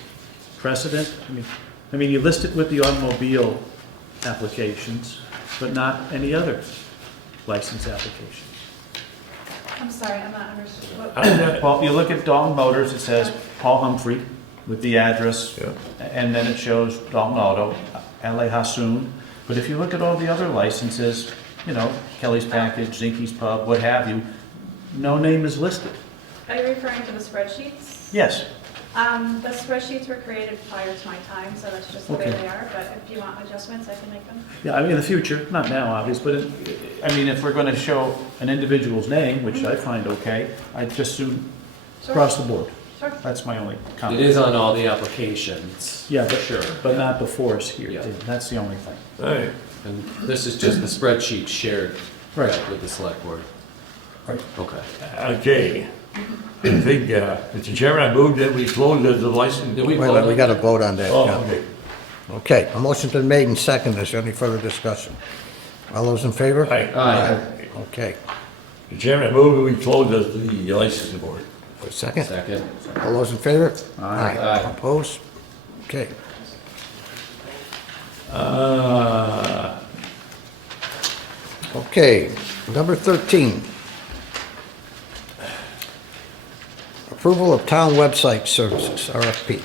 precedent? I mean, you list it with the automobile applications, but not any other license application. I'm sorry, I'm not understanding. Well, you look at Dalton Motors, it says Paul Humphrey with the address, Yeah. and then it shows Dalton Auto, L.A. Hassoun. But if you look at all the other licenses, Kelly's Package, Zinke's Pub, what have you, no name is listed. Are you referring to the spreadsheets? Yes. The spreadsheets were created prior to my time, so that's just the way Okay. they are, but if you want adjustments, I can make them. Yeah, I mean, in the future, not now, obviously, but if we're going to show an individual's name, which I find okay, I'd just assume across the board. Sure. That's my only It comment. is on all the applications. Yeah, but Sure. But not before us here. Yeah. That's the only thing. all right. And this is just the spreadsheet shared Right. with the select board. Right. Okay. Okay. I think, Mr. Chairman, I move that we close the license. Did we Wait a minute, we got to vote on that. Oh, yeah. okay. Okay, a motion's been made and seconded. Is there any further discussion? All those in favor? Aye. Aye. Okay. Mr. Chairman, I move that we close the licensing board. For a second? Second. All those in favor? Aye. Opposed? Okay. Okay, number 13. Approval of town website services, RFP.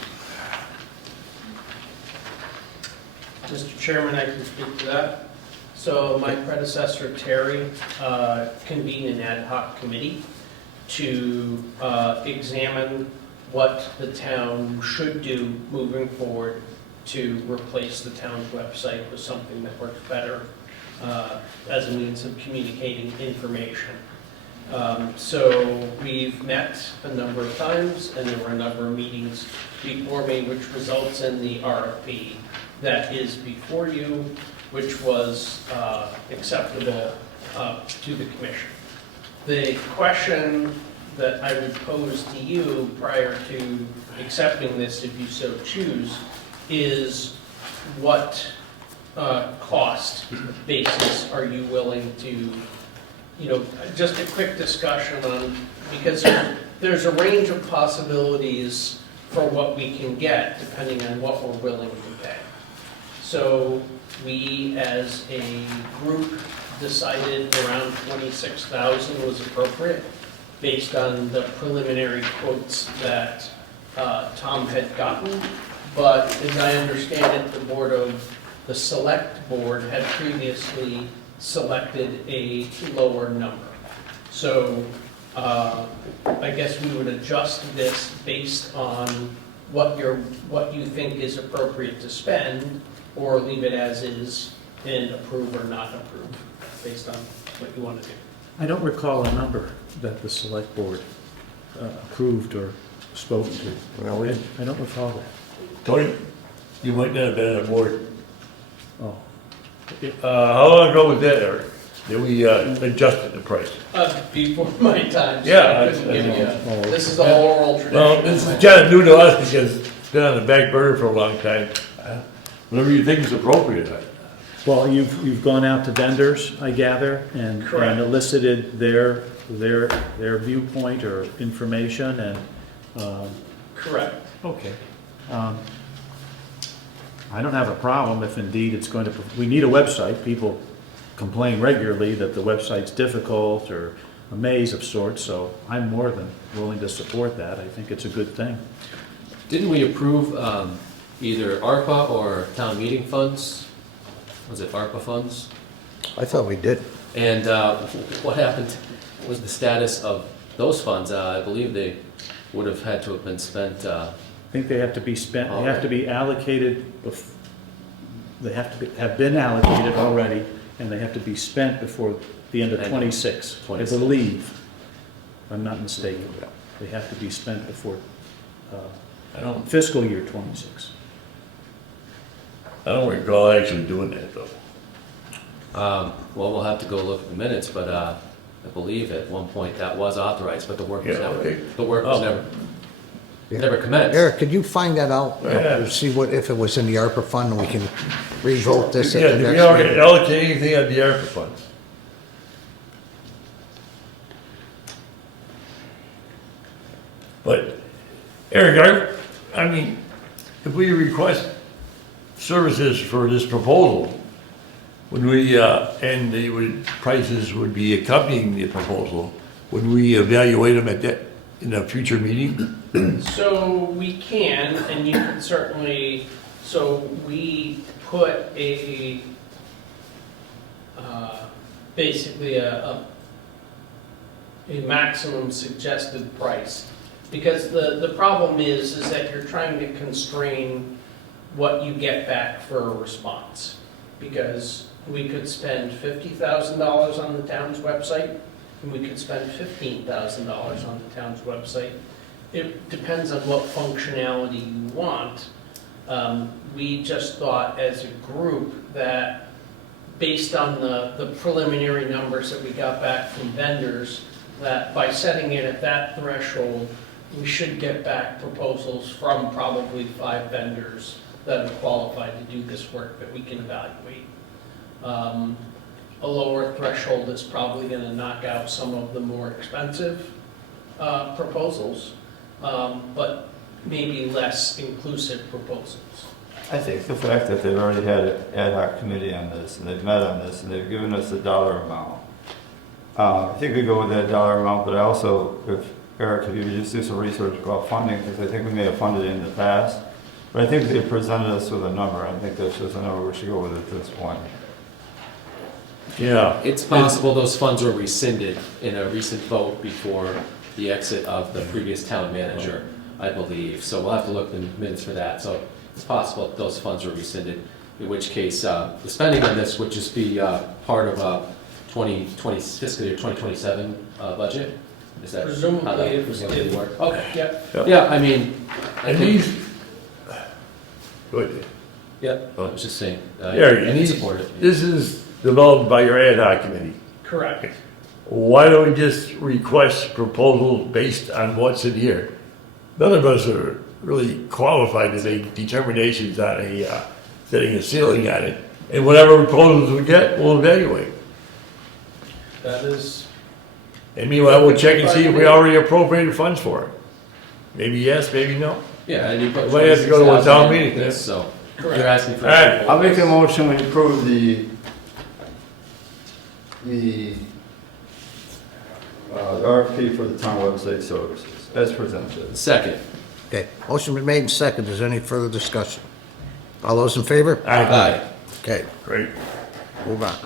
Mr. Chairman, I can speak to that. So my predecessor, Terry, convened an ad hoc committee to examine what the town should do moving forward to replace the town's website with something that works better as a means of communicating information. So we've met a number of times, and there were a number of meetings before me, which results in the RFP that is before you, which was acceptable to the commission. The question that I would pose to you prior to accepting this, if you so choose, is what cost basis are you willing to, just a quick discussion on, because there's a range of possibilities for what we can get depending on what we're willing to pay. So we, as a group, decided around 26,000 was appropriate based on the preliminary quotes that Tom had gotten, but as I understand it, the select board had previously selected a lower number. So I guess we would adjust this based on what you think is appropriate to spend, or leave it as is and approve or not approve, based on what you want to do. I don't recall a number that the select board approved or spoken to. Well, I don't recall that. Tony, you might not have been on board. Oh, How long ago was that, Eric? That we adjusted the price? Before my time, so Yeah, I couldn't give you, Oh, this is a whole oral tradition. Well, this is kind of new to us because it's been on the back burner for a long time. Whatever you think is appropriate. well, you've gone out to vendors, I gather, and Correct. elicited their viewpoint or information, and, Correct. okay. I don't have a problem if indeed it's going to, we need a website. People complain regularly that the website's difficult or a maze of sorts, so I'm more than willing to support that. I think it's a good thing. Didn't we approve either ARPA or town meeting funds? Was it ARPA funds? I thought we did. And what happened was the status of those funds? I believe they would have had to have been spent. I think they have to be spent, they have to be allocated, they have to have been allocated already, and they have to be spent before the end of End of '26, I 26. believe, if I'm not mistaken. They have to be spent before I don't fiscal year '26. recall actually doing that though. Well, we'll have to go look at the minutes, but I believe at one point that was authorized, but the work was Yeah, never, okay. the work was Oh. never commenced. Eric, could you find that out? Yeah. See if it was in the ARPA fund, and we can revote this at Yeah, the did we next already meeting? allocate anything on the ARPA funds? But, Eric, I mean, if we request services for this proposal, would we, and prices would be accompanying the proposal, would we evaluate them in a future meeting? So we can, and you can certainly, so we put basically a maximum suggested price. Because the problem is that you're trying to constrain what you get back for a response. Because we could spend $50,000 on the town's website, and we could spend $15,000 on the town's website. It depends on what functionality you want. We just thought as a group that based on the preliminary numbers that we got back from vendors, that by setting it at that threshold, we should get back proposals from probably 5 vendors that are qualified to do this work that we can evaluate. A lower threshold is probably going to knock out some of the more expensive proposals, but maybe less inclusive proposals. I think the fact that they've already had an ad hoc committee on this, and they've met on this, and they've given us a dollar amount. I think we go with that dollar amount, but I also, if Eric, if you could just do some research about funding, because I think we may have funded it in the past, but I think they presented us with a number. I think that's just a number we should go with at this point. Yeah. It's possible those funds were rescinded in a recent vote before the exit of the previous town manager, I believe. So we'll have to look in the minutes for that. So it's possible that those funds were rescinded, in which case the spending on this would just be part of a 2020 fiscal year 2027 budget. Is that how Presumably, that it presumably work? Okay. Yep. Yeah, I mean, I And think, these, good. yeah, I was just saying, Eric, I and can these, support it. this is developed by your ad hoc committee. Correct. Why don't we just request proposals based on what's in here? None of us are really qualified to make determinations on setting a ceiling on it. And whatever proposals we get, we'll evaluate. That is, And meanwhile, we'll check and see if we already appropriated funds for it. Maybe yes, maybe no. Yeah, and you put We have to go to a town 26,000 in meeting, this, yeah. so you're correct. asking for. All right. I'll make a motion to approve the RFP for the town website services as presented. Second. Okay, motion been made and seconded. Is there any further discussion? All those in favor? Aye. Okay, Great. move on.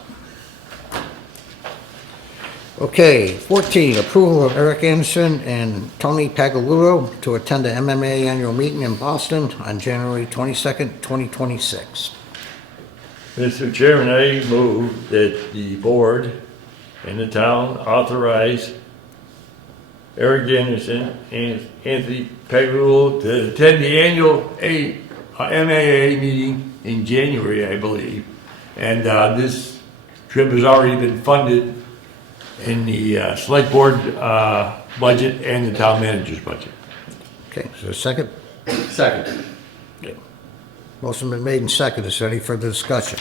Okay, 14, approval of Eric Anderson and Tony Pagaluto to attend the MMA annual meeting in Boston on January 22nd, 2026. Mr. Chairman, I move that the board and the town authorize Eric Anderson and Anthony Pegula to attend the annual MAA meeting in January, I believe. And this trip has already been funded in the select board budget and the town manager's budget. Okay, is there a second? Second. Motion been made and seconded. Is there any further discussion?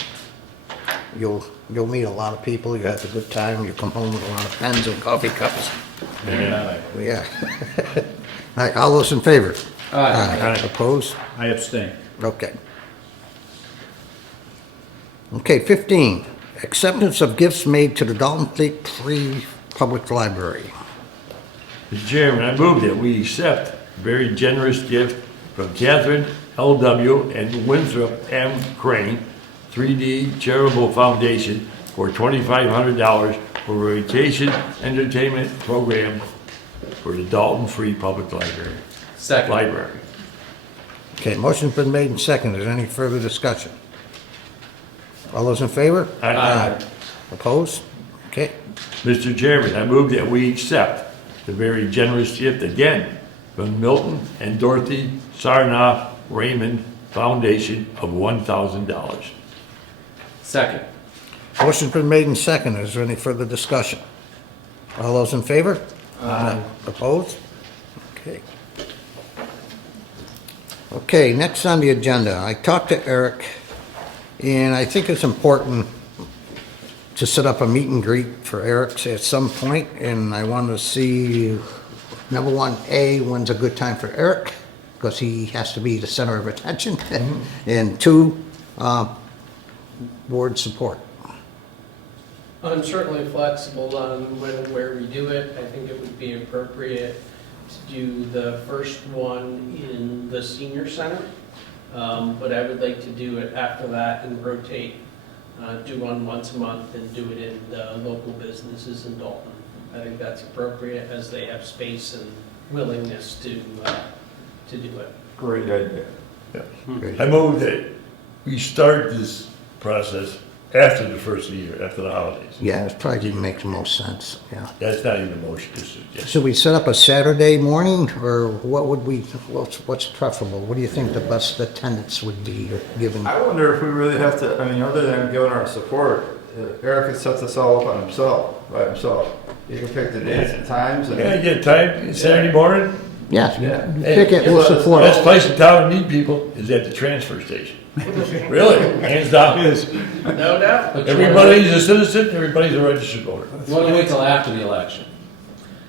You'll meet a lot of people. You have a good time. You come home with a lot of pens and coffee cups. Yeah. All right, all those in favor? Aye. Opposed? I abstain. Okay. Okay, 15, acceptance of gifts made to the Dalton Free Public Library. Mr. Chairman, I move that we accept a very generous gift from Catherine L.W. and Winthrop M. Crane, 3D Charitable Foundation, for $2,500 for a vacation entertainment program for the Dalton Free Public Library. Second. Okay, motion's been made and seconded. Is there any further discussion? All those in favor? Aye. Opposed? Okay. Mr. Chairman, I move that we accept the very generous gift again from Milton and Dorothy Sarnoff Raymond Foundation of $1,000. Second. Motion's been made and seconded. Is there any further discussion? All those in favor? Aye. Opposed? Okay. Okay, next on the agenda, I talked to Eric, and I think it's important to set up a meet and greet for Eric at some point, and I want to see, number one, when's a good time for Eric, because he has to be the center of attention, and two, board support. I'm certainly flexible on when and where we do it. I think it would be appropriate to do the first one in the senior center, but I would like to do it after that and rotate, do one once a month and do it in the local businesses in Dalton. I think that's appropriate as they have space and willingness to do it. Great idea. I move that we start this process after the first of the year, after the holidays. Yeah, it probably makes the most sense, yeah. That's not even a motion, this is just. Should we set up a Saturday morning, or what would we, what's preferable? What do you think the best attendance would be given? I wonder if we really have to, I mean, other than giving our support, Eric could set this all up on himself, by himself. He can pick the dates and times and. Yeah, get time, Saturday morning. Yes, Yeah. pick it, we'll support Best it. place in town to meet people is at the transfer station. Really, hands down. No doubt. Everybody's a citizen, everybody's a registered voter. You want to wait till after the election,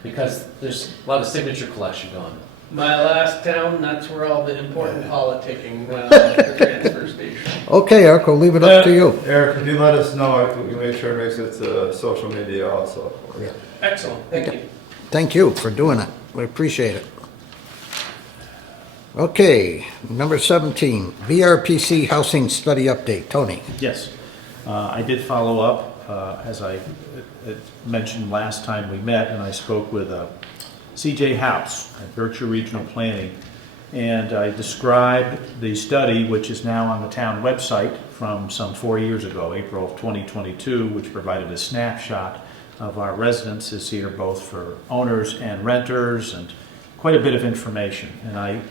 because there's a lot of signature collection going on. My last town, that's where all the important politicking went on at the transfer station. Okay, Eric, we'll leave it up to you. Eric, if you let us know, we make sure it makes it to social media also. Yeah. Excellent, thank you. Thank you for doing it. We appreciate it. Okay, number 17, VRPC Housing Study Update. Tony. Yes, I did follow up, as I mentioned last time we met, and I spoke with CJ House at Berkshire Regional Planning, and I described the study, which is now on the town website from some 4 years ago, April of 2022, which provided a snapshot of our residences here, both for owners and renters, and quite a bit of information. And I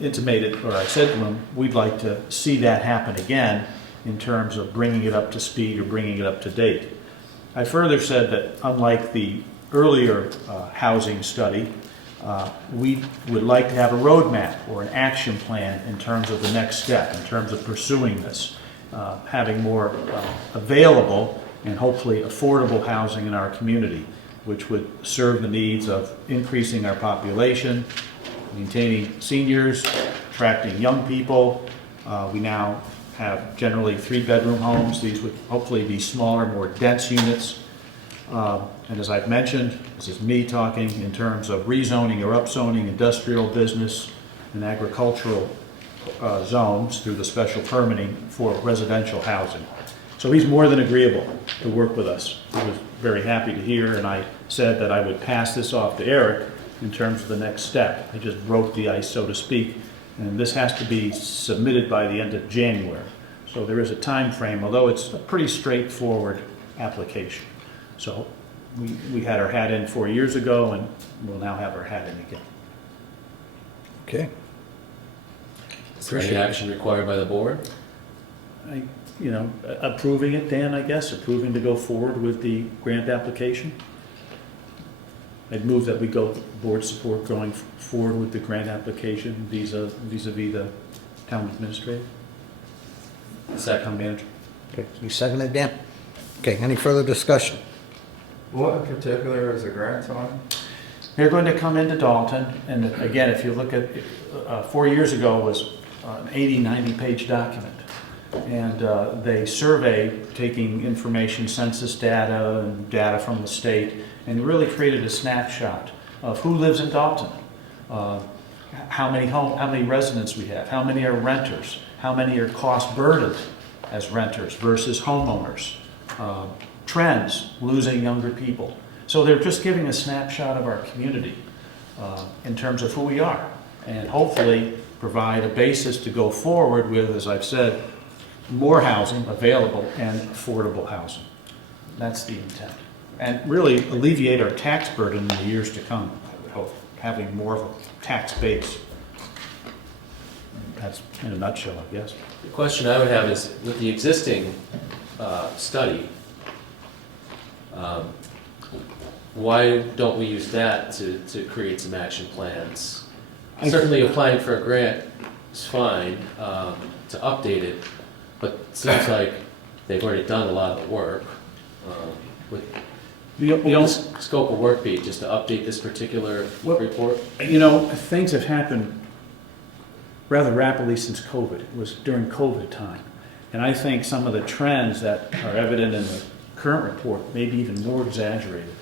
intimated, or I said to him, we'd like to see that happen again in terms of bringing it up to speed or bringing it up to date. I further said that unlike the earlier housing study, we would like to have a roadmap or an action plan in terms of the next step, in terms of pursuing this, having more available and hopefully affordable housing in our community, which would serve the needs of increasing our population, maintaining seniors, attracting young people. We now have generally 3-bedroom homes. These would hopefully be smaller, more dense units. And as I've mentioned, this is me talking in terms of rezoning or upzoning industrial business, and agricultural zones through the special permitting for residential housing. So he's more than agreeable to work with us. He was very happy to hear, and I said that I would pass this off to Eric in terms of the next step. I just broke the ice, so to speak, and this has to be submitted by the end of January. So there is a time frame, although it's a pretty straightforward application. So we had our hat in 4 years ago, and we'll now have our hat in again. Okay. Is there any action required by the board? Approving it, Dan, I guess, approving to go forward with the grant application. I'd move that we go board support going forward with the grant application vis-a-vis the town administrator, town Second. manager. Okay, you second it, Dan? Okay, any further discussion? What in particular is the grant on? They're going to come into Dalton, and again, if you look at, 4 years ago was an 80, 90-page document. And they survey, taking information, census data and data from the state, and really created a snapshot of who lives in Dalton, how many residents we have, how many are renters, how many are cost burdened as renters versus homeowners, trends, losing younger people. So they're just giving a snapshot of our community in terms of who we are, and hopefully provide a basis to go forward with, as I've said, more housing available and affordable housing. That's the intent. And really alleviate our tax burden in the years to come, I would hope, having more of a tax base. That's in a nutshell, I guess. The question I would have is, with the existing study, why don't we use that to create some action plans? Certainly applying for a grant is fine, to update it, but it seems like they've already done a lot of the work. What will the scope of work be, just to update this particular report? Things have happened rather rapidly since COVID. It was during COVID time. And I think some of the trends that are evident in the current report may be even more exaggerated.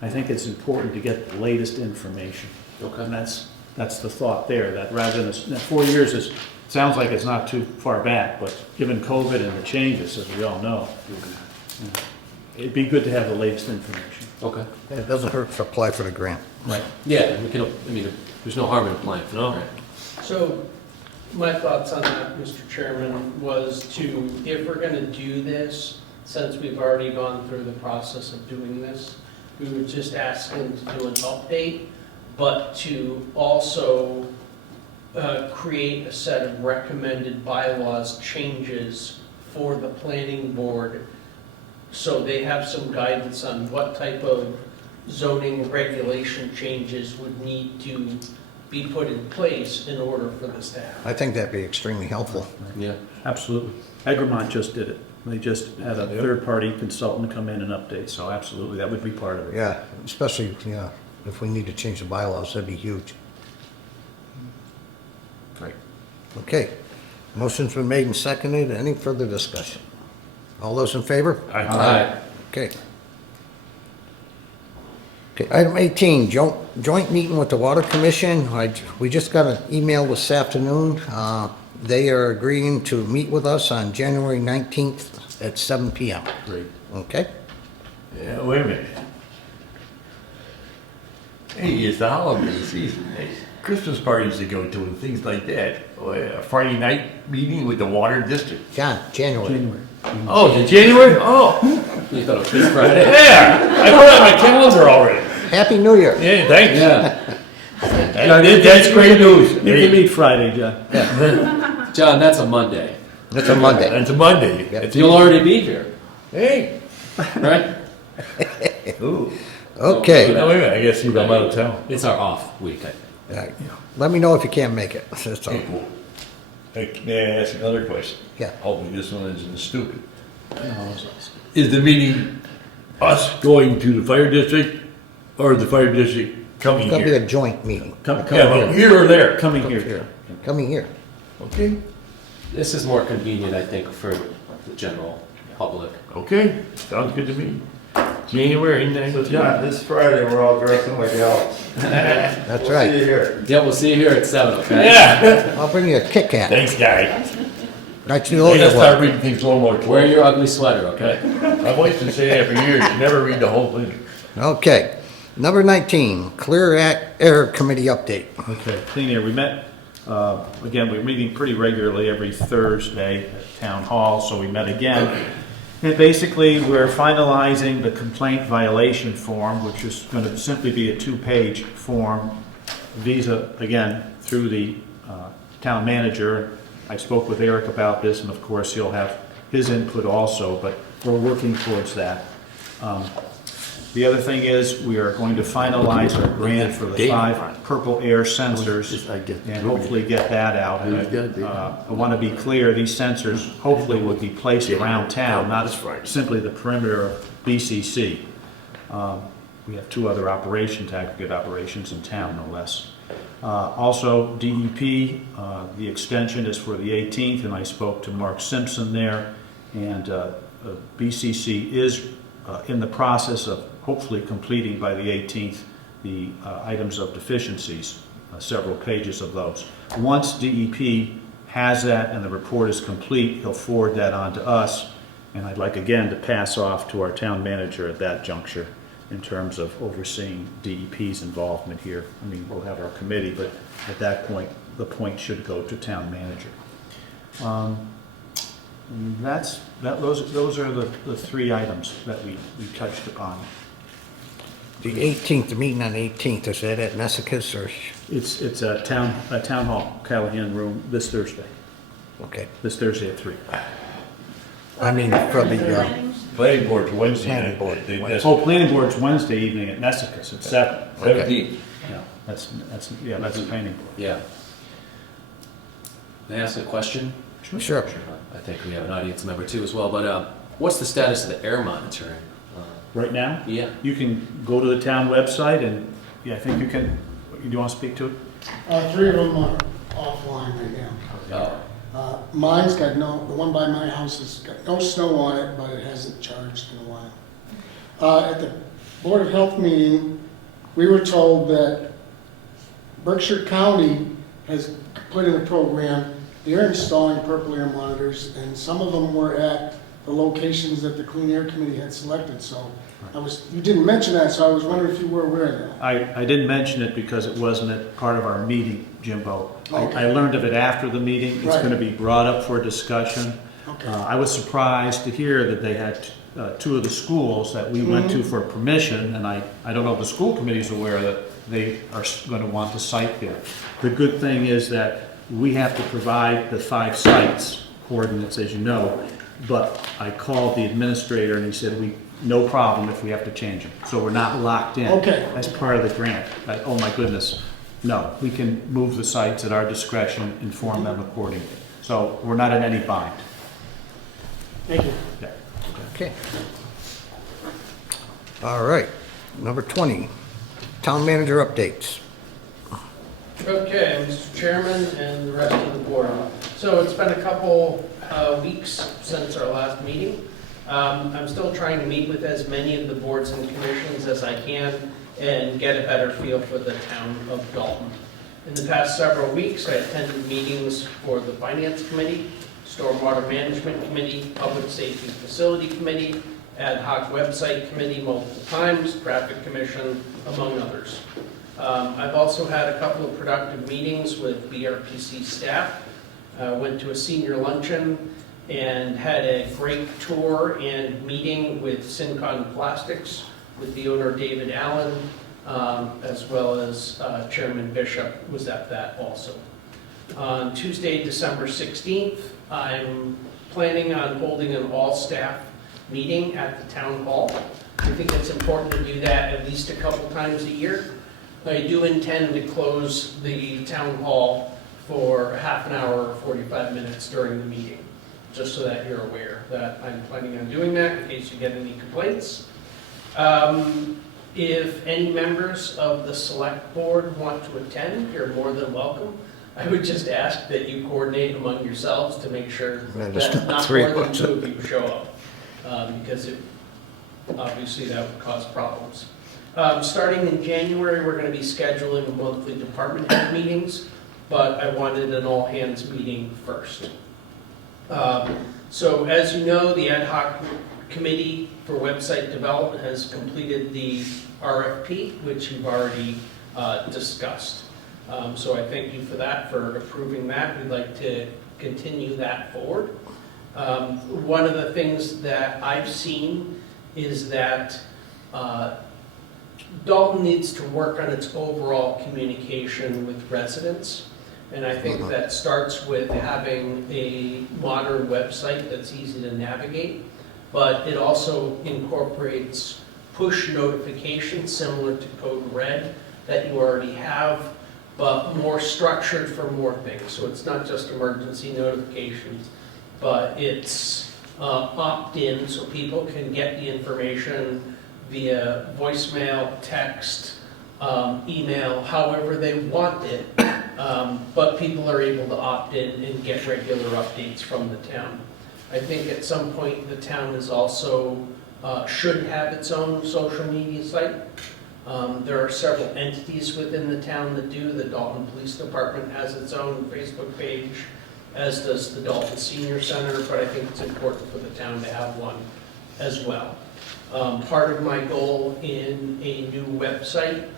I think it's important to get the latest information. Okay. And that's the thought there, that rather than 4 years sounds like it's not too far back, but given COVID and the changes, as we all know, it'd be good to have the latest information. Okay. It doesn't hurt to apply for the grant. Right. Yeah, there's no harm in applying for the grant. So my thoughts on that, Mr. Chairman, was if we're going to do this, since we've already gone through the process of doing this, we would just ask them to do an update, but to also create a set of recommended bylaws changes for the planning board, so they have some guidance on what type of zoning regulation changes would need to be put in place in order for this to happen. I think that'd be extremely helpful. Yeah. Absolutely. Egremont just did it. They just had a third-party consultant come in and update, so absolutely, that would be part of it. Yeah, especially, if we need to change the bylaws, that'd be huge. Right. Okay, motion's been made and seconded. Any further discussion? All those in favor? Aye. Okay. Okay, item 18, joint meeting with the Water Commission. We just got an email this afternoon. They are agreeing to meet with us on January 19th at 7 p.m. Great. Okay? Yeah, wait a minute. Hey, it's the holiday season. Hey, Christmas parties to go to and things like that. A Friday night meeting with the water district. John, January. Oh, is it January? Oh, You thought it was this Friday? yeah. I put it on my calendar already. Happy New Year. Yeah, thanks. Yeah. That's great news. You can Hey, meet Friday, John. John, that's a Monday. It's a Monday. That's a Monday. Yeah. It's- You'll already be here, Hey. right? Ooh. Okay. No, wait a minute. I guess I'm out of town. It's our off week. Let me know if you can't make it. That's all. Hey, cool. Hey, may I ask another question? Yeah. Hopefully this one isn't stupid. Is the meeting us going to the fire district or the fire district coming It's gonna be here? a joint meeting. Come Yeah, well, here. here or there? Coming here. Coming here. Okay, This is more convenient, I think, for the general public. okay, sounds good to me. January So 19th. John, this Friday, we're all dressing like elves. That's See you right. here. Yeah, we'll see you here at 7, okay? Yeah. I'll bring you a Kit Kat. Thanks, guy. That's the I older gotta start one. reading things a little more Wear closely. your ugly sweater, okay? My wife been saying that for years, you never read the whole thing. Okay. Number 19, Clear Air Committee update. Okay, Clean Air, we met, again, we're meeting pretty regularly every Thursday at Town Hall, so we met again. And basically, we're finalizing the complaint violation form, which is going to simply be a 2-page form, visa, again, through the town manager. I spoke with Eric about this, and of course, he'll have his input also, but we're working towards that. The other thing is, we are going to finalize our grant for the 5 purple air sensors and hopefully get that out. And I want to be clear, these sensors hopefully will be placed around town, not simply the perimeter of BCC. We have 2 other operations, aggregate operations in town, no less. Also, DEP, the extension is for the 18th, and I spoke to Mark Simpson there, and BCC is in the process of hopefully completing by the 18th the items of deficiencies, several pages of those. Once DEP has that and the report is complete, he'll forward that on to us, and I'd like again to pass off to our town manager at that juncture in terms of overseeing DEP's involvement here. I mean, we'll have our committee, but at that point, the point should go to town manager. Those are the 3 items that we touched upon. The 18th, the meeting on the 18th, is that at Nessicus or? It's a town hall, Callahan Room, this Thursday. Okay. This Thursday at 3. I mean, for the, Planning board's Wednesday Planning night. board. Oh, planning board's Wednesday evening at Nessicus at 7. 17th. Yeah, that's the planning board. Yeah. May I ask a question? sure. I think we have an audience member too as well, but what's the status of the air monitoring? Right now? Yeah. You can go to the town website and, yeah, I think you can, do you want to speak to it? 3 of them are offline right now. Oh, Mine's got the one by my house has got no snow on it, but it hasn't charged in a while. At the Board of Health meeting, we were told that Berkshire County has put in a program. They're installing purple air monitors, and some of them were at the locations that the Clean Air Committee had selected. So you didn't mention that, so I was wondering if you were aware of that. I didn't mention it because it wasn't a part of our meeting, Jimbo. Okay. I learned of it after the meeting. It's Right. going to be brought up for discussion. Okay. I was surprised to hear that they had 2 of the schools that we went to for permission, and I don't know if the school committee's aware that they are going to want the site there. The good thing is that we have to provide the 5 sites coordinates, as you know, but I called the administrator and he said, no problem if we have to change them. So we're not locked in. Okay. As part of the grant. Oh my goodness. No, we can move the sites at our discretion, inform them accordingly. So we're not in any bind. Thank you. Yeah. Okay. All right. Number 20, town manager updates. Okay, Mr. Chairman and the rest of the board. So it's been a couple weeks since our last meeting. I'm still trying to meet with as many of the boards and commissions as I can and get a better feel for the town of Dalton. In the past several weeks, I attended meetings for the Finance Committee, Stormwater Management Committee, Public Safety Facility Committee, Ad Hoc Website Committee multiple times, Traffic Commission, among others. I've also had a couple of productive meetings with BRPC staff. Went to a senior luncheon and had a great tour and meeting with Syncon Plastics with the owner David Allen, as well as Chairman Bishop was at that also. On Tuesday, December 16th, I'm planning on holding an all-staff meeting at the town hall. I think it's important to do that at least a couple times a year. I do intend to close the town hall for half an hour or 45 minutes during the meeting, just so that you're aware that I'm planning on doing that in case you get any complaints. If any members of the select board want to attend, you're more than welcome. I would just ask that you coordinate among yourselves to make sure Yeah, just that not three more of than us. 2 of you show up. Because obviously that would cause problems. Starting in January, we're going to be scheduling monthly department head meetings, but I wanted an all-hands meeting first. So as you know, the ad hoc committee for website development has completed the RFP, which you've already discussed. So I thank you for that, for approving that. We'd like to continue that forward. One of the things that I've seen is that Dalton needs to work on its overall communication with residents. And I think that starts with having a modern website that's easy to navigate, but it also incorporates push notifications similar to Code Red that you already have, but more structured for more things. So it's not just emergency notifications, but it's opt-in so people can get the information via voicemail, text, email, however they want it. But people are able to opt in and get regular updates from the town. I think at some point the town is also should have its own social media site. There are several entities within the town that do. The Dalton Police Department has its own Facebook page, as does the Dalton Senior Center, but I think it's important for the town to have one as well. Part of my goal in a new website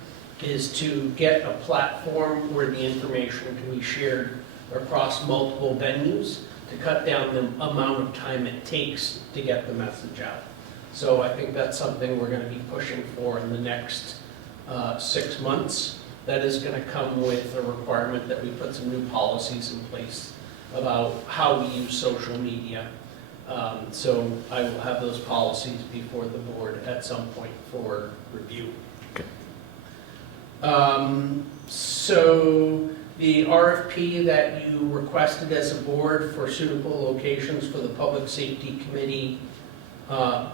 is to get a platform where the information can be shared across multiple venues to cut down the amount of time it takes to get the message out. So I think that's something we're going to be pushing for in the next 6 months. That is going to come with a requirement that we put some new policies in place about how we use social media. So I will have those policies before the board at some point for review. So the RFP that you requested as a board for suitable locations for the Public Safety Committee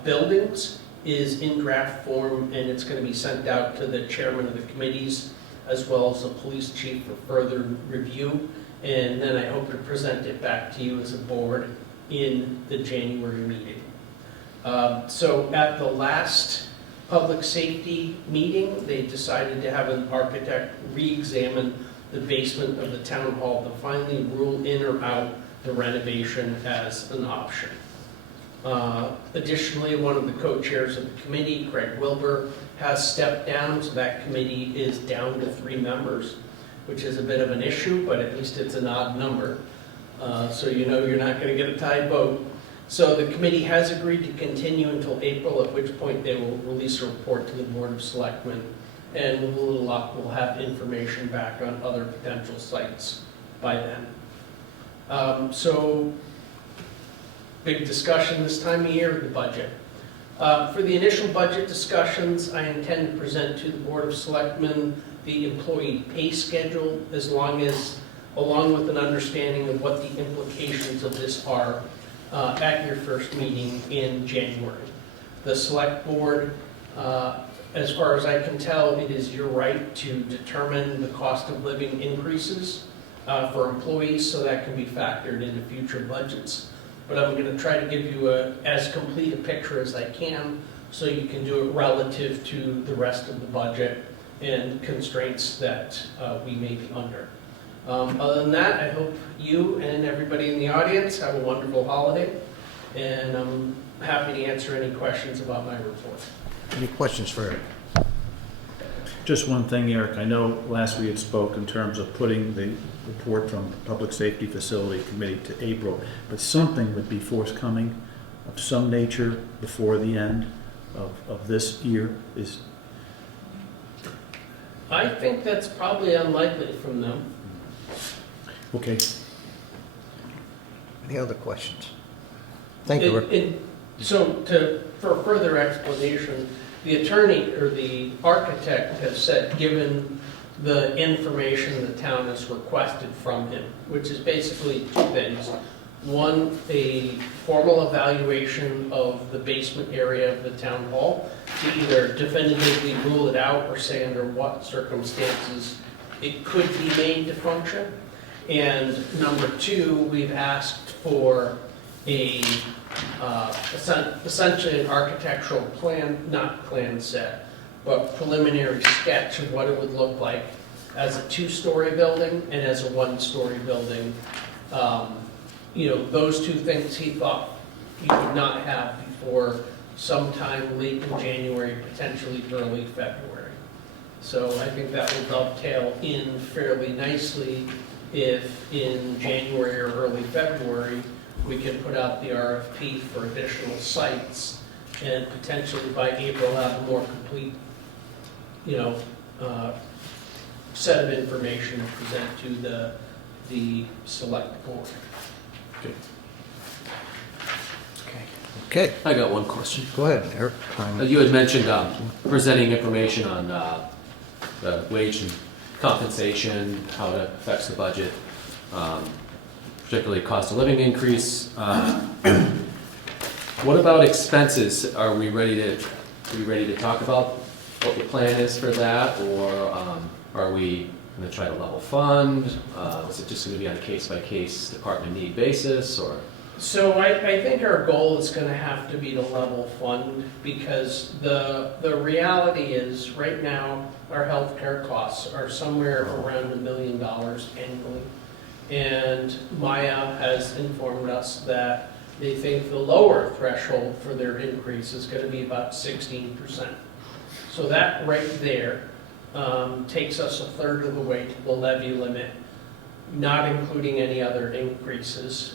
buildings is in draft form, and it's going to be sent out to the chairman of the committees as well as the police chief for further review. And then I hope to present it back to you as a board in the January meeting. So at the last public safety meeting, they decided to have an architect re-examine the basement of the town hall to finally rule in or out the renovation as an option. Additionally, one of the co-chairs of the committee, Craig Wilbur, has stepped down, so that committee is down to 3 members, which is a bit of an issue, but at least it's an odd number. So you know you're not going to get a tied vote. So the committee has agreed to continue until April, at which point they will release a report to the Board of Selectmen, and with a little luck, we'll have information back on other potential sites by then. So big discussion this time of year, the budget. For the initial budget discussions, I intend to present to the Board of Selectmen the employee pay schedule, along with an understanding of what the implications of this are at your first meeting in January. The Select Board, as far as I can tell, it is your right to determine the cost of living increases for employees, so that can be factored into future budgets. But I'm going to try to give you as complete a picture as I can, so you can do it relative to the rest of the budget and constraints that we may be under. Other than that, I hope you and everybody in the audience have a wonderful holiday, and I'm happy to answer any questions about my report. Any questions for Eric? Just one thing, Eric. I know last we had spoke in terms of putting the report from the Public Safety Facility Committee to April, but something would be forthcoming of some nature before the end of this year. I think that's probably unlikely from them. Okay. Any other questions? Thank you, Rick. For further explanation, the attorney or the architect has said, given the information the town has requested from him, which is basically 2 things. One, a formal evaluation of the basement area of the town hall to either definitively rule it out or say under what circumstances it could be made to function. And number 2, we've asked for essentially an architectural plan, not plan set, but preliminary sketch of what it would look like as a two-story building and as a one-story building. Those two things he thought he could not have before sometime late in January, potentially early February. So I think that will dovetail in fairly nicely if in January or early February, we can put out the RFP for additional sites and potentially by April have a more complete, set of information to present to the select board. Okay, I got one question. go ahead, Eric. You had mentioned presenting information on the wage and compensation, how it affects the budget, particularly cost of living increase. What about expenses? Are we ready to talk about what the plan is for that, or are we going to try to level fund? Is it just going to be on a case-by-case department need basis, or? So I think our goal is going to have to be to level fund, because the reality is, right now, our healthcare costs are somewhere around $1 million annually. And Maya has informed us that they think the lower threshold for their increase is going to be about 16%. So that right there takes us a third of the way to the levy limit, not including any other increases.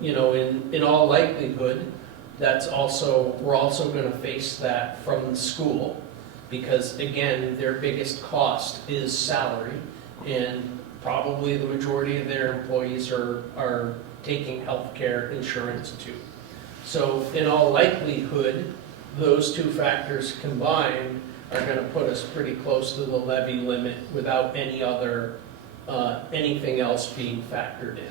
In all likelihood, we're also going to face that from the school, because again, their biggest cost is salary, and probably the majority of their employees are taking healthcare insurance too. So in all likelihood, those two factors combined are going to put us pretty close to the levy limit without anything else being factored in.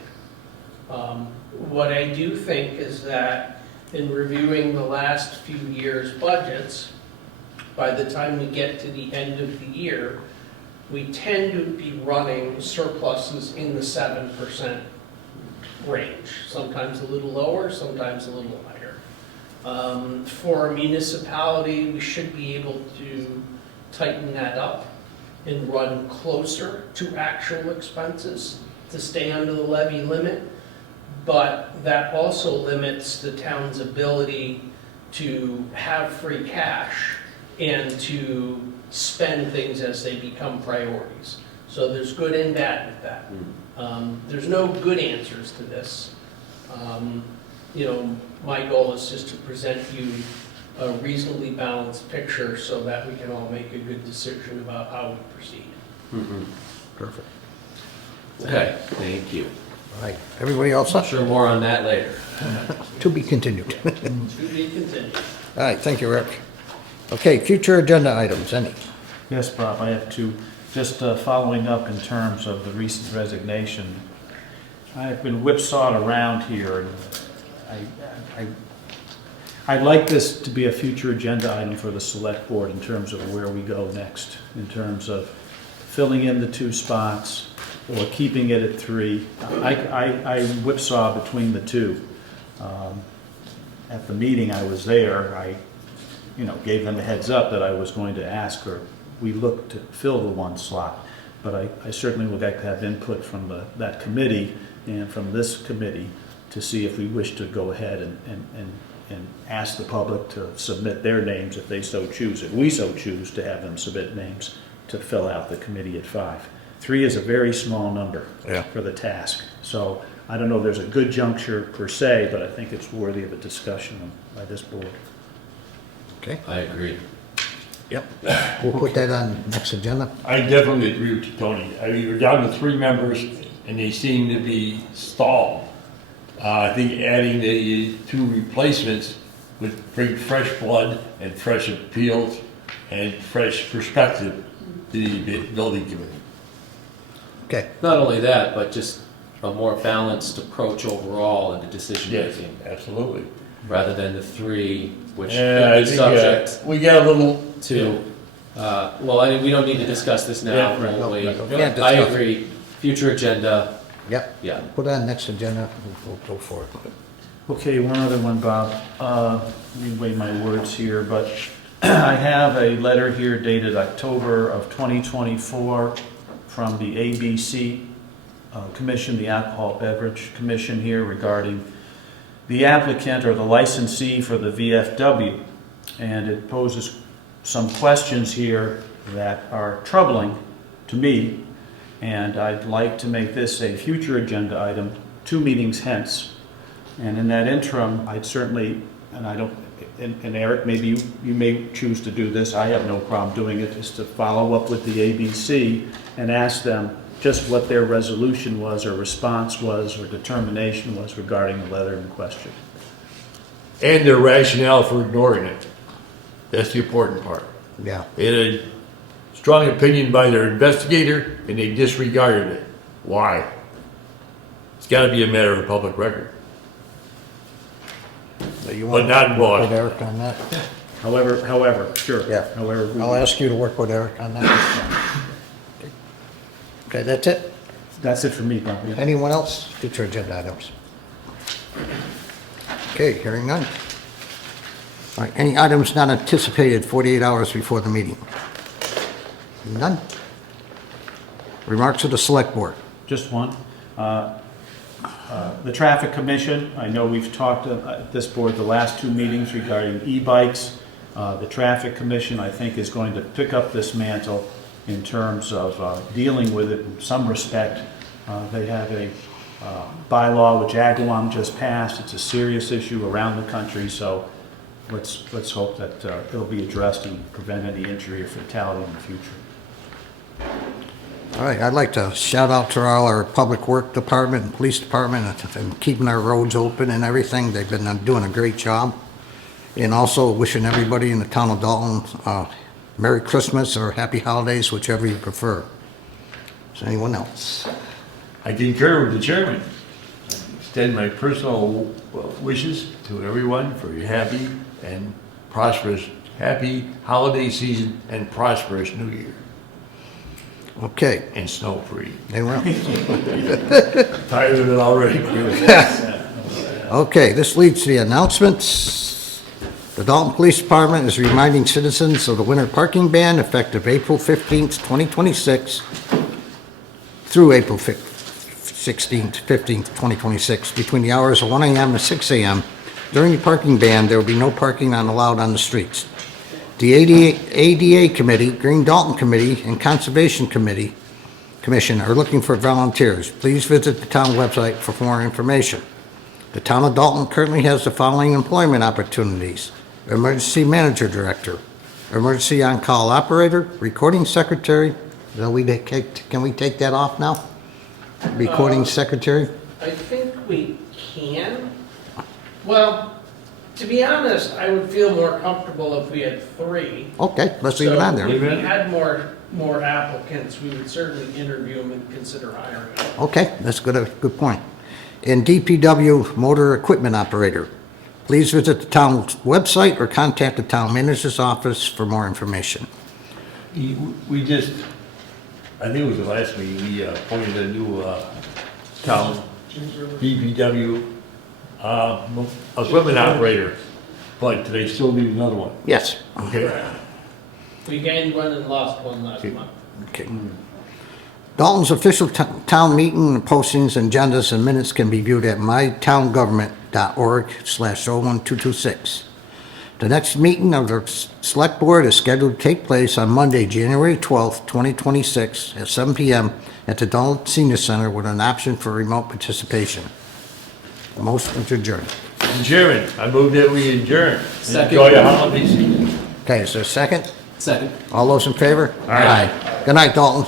What I do think is that in reviewing the last few years' budgets, by the time we get to the end of the year, we tend to be running surpluses in the 7% range, sometimes a little lower, sometimes a little higher. For a municipality, we should be able to tighten that up and run closer to actual expenses to stay under the levy limit. But that also limits the town's ability to have free cash and to spend things as they become priorities. So there's good and bad with that. There's no good answers to this. My goal is just to present you a reasonably balanced picture so that we can all make a good decision about how we proceed. Perfect. Okay, thank you. All right, everybody else I'm up? sure more on that later. To be continued. To be continued. All right, thank you, Eric. Okay, future agenda items, any? Yes, Bob, I have two. Just following up in terms of the recent resignation. I've been whipsawed around here, and I'd like this to be a future agenda item for the select board in terms of where we go next, in terms of filling in the 2 spots or keeping it at 3. I whipsaw between the 2. At the meeting I was there, I gave them a heads up that I was going to ask her. We look to fill the 1 slot, but I certainly would like to have input from that committee and from this committee to see if we wish to go ahead and ask the public to submit their names if they so choose, if we so choose to have them submit names to fill out the committee at 5. 3 is a very small number for the task. So I don't know if there's a good juncture per se, but I think it's worthy of a discussion by this board. Okay. I agree. Yep. We'll put that on next agenda. I definitely agree with you, Tony. We're down to 3 members, and they seem to be stalled. I think adding the 2 replacements would bring fresh blood and fresh appeals and fresh perspective to the building committee. Okay. Not only that, but just a more balanced approach overall in the decision Yes, making, absolutely. rather than the 3, which Yeah, could I be think subject we got a little. to. We don't need to discuss this now. Yeah, won't we? no, can't I discuss it. agree. Future agenda. Yep. Yeah. Put it on next agenda, we'll go for it. Okay, one other one, Bob. Let me weigh my words here, but I have a letter here dated October of 2024 from the ABC Commission, the Alcohol Beverage Commission here, regarding the applicant or the licensee for the VFW. And it poses some questions here that are troubling to me, and I'd like to make this a future agenda item 2 meetings hence. And in that interim, I'd certainly, and I don't, and Eric, maybe you may choose to do this, I have no problem doing it, is to follow up with the ABC and ask them just what their resolution was or response was or determination was regarding the letter in question. And their rationale for ignoring it. That's the important part. Yeah. They had a strong opinion by their investigator, and they disregarded it. Why? It's got to be a matter of public record. You But want not to work involved. with Eric on that? However, sure. Yeah. However, I'll ask you to work with Eric on that. Okay, that's it? that's it for me, Bob. Yeah. Anyone else? Future agenda items? Okay, hearing none. All right, any items not anticipated 48 hours before the meeting? None? Remarks of the Select Board? Just one. The Traffic Commission, I know we've talked at this board the last 2 meetings regarding e-bikes. The Traffic Commission, I think, is going to pick up this mantle in terms of dealing with it in some respect. They have a bylaw which Agawam just passed. It's a serious issue around the country, so let's hope that it'll be addressed and prevent any injury or fatality in the future. All right, I'd like to shout out to all our Public Work Department and Police Department and keeping our roads open and everything. They've been doing a great job. And also wishing everybody in the town of Dalton Merry Christmas or Happy Holidays, whichever you prefer. Is anyone else? I concur with the chairman. Extend my personal wishes to everyone for a happy and prosperous, happy holiday season and prosperous new year. Okay, And snow-free. anyone else? Tired of it already. Okay, this leads to the announcements. The Dalton Police Department is reminding citizens of the winter parking ban effective April 15th, 2026 through April 15th, 2026 between the hours of 1 a.m. and 6 a.m. During the parking ban, there will be no parking allowed on the streets. The ADA Committee, Green Dalton Committee, and Conservation Commission are looking for volunteers. Please visit the town website for more information. The town of Dalton currently has the following employment opportunities: Emergency Manager Director, Emergency On-Call Operator, Recording Secretary. Can we take that off now? Recording Secretary? I think we can. Well, to be honest, I would feel more comfortable if we had 3. Okay, let's leave it on So if there. we had more applicants, we would certainly interview them and consider hiring them. Okay, that's good point. And DPW Motor Equipment Operator. Please visit the town's website or contact the town manager's office for more information. We just, I think it was the last meeting, we appointed a new town DPW equipment operator, but they still need another one. Yes. Okay. We gained one and lost one last month. Okay. Dalton's official town meeting postings, agendas, and minutes can be viewed at mytowngovernment.org/01226. The next meeting of the Select Board is scheduled to take place on Monday, January 12th, 2026 at 7 p.m. at the Dalton Senior Center with an option for remote participation. Motion to adjourn. Mr. Chairman, I move that we adjourn. Second. Enjoy your holiday season. Okay, is there a second? Second. All those in favor? Aye. Good night, Dalton.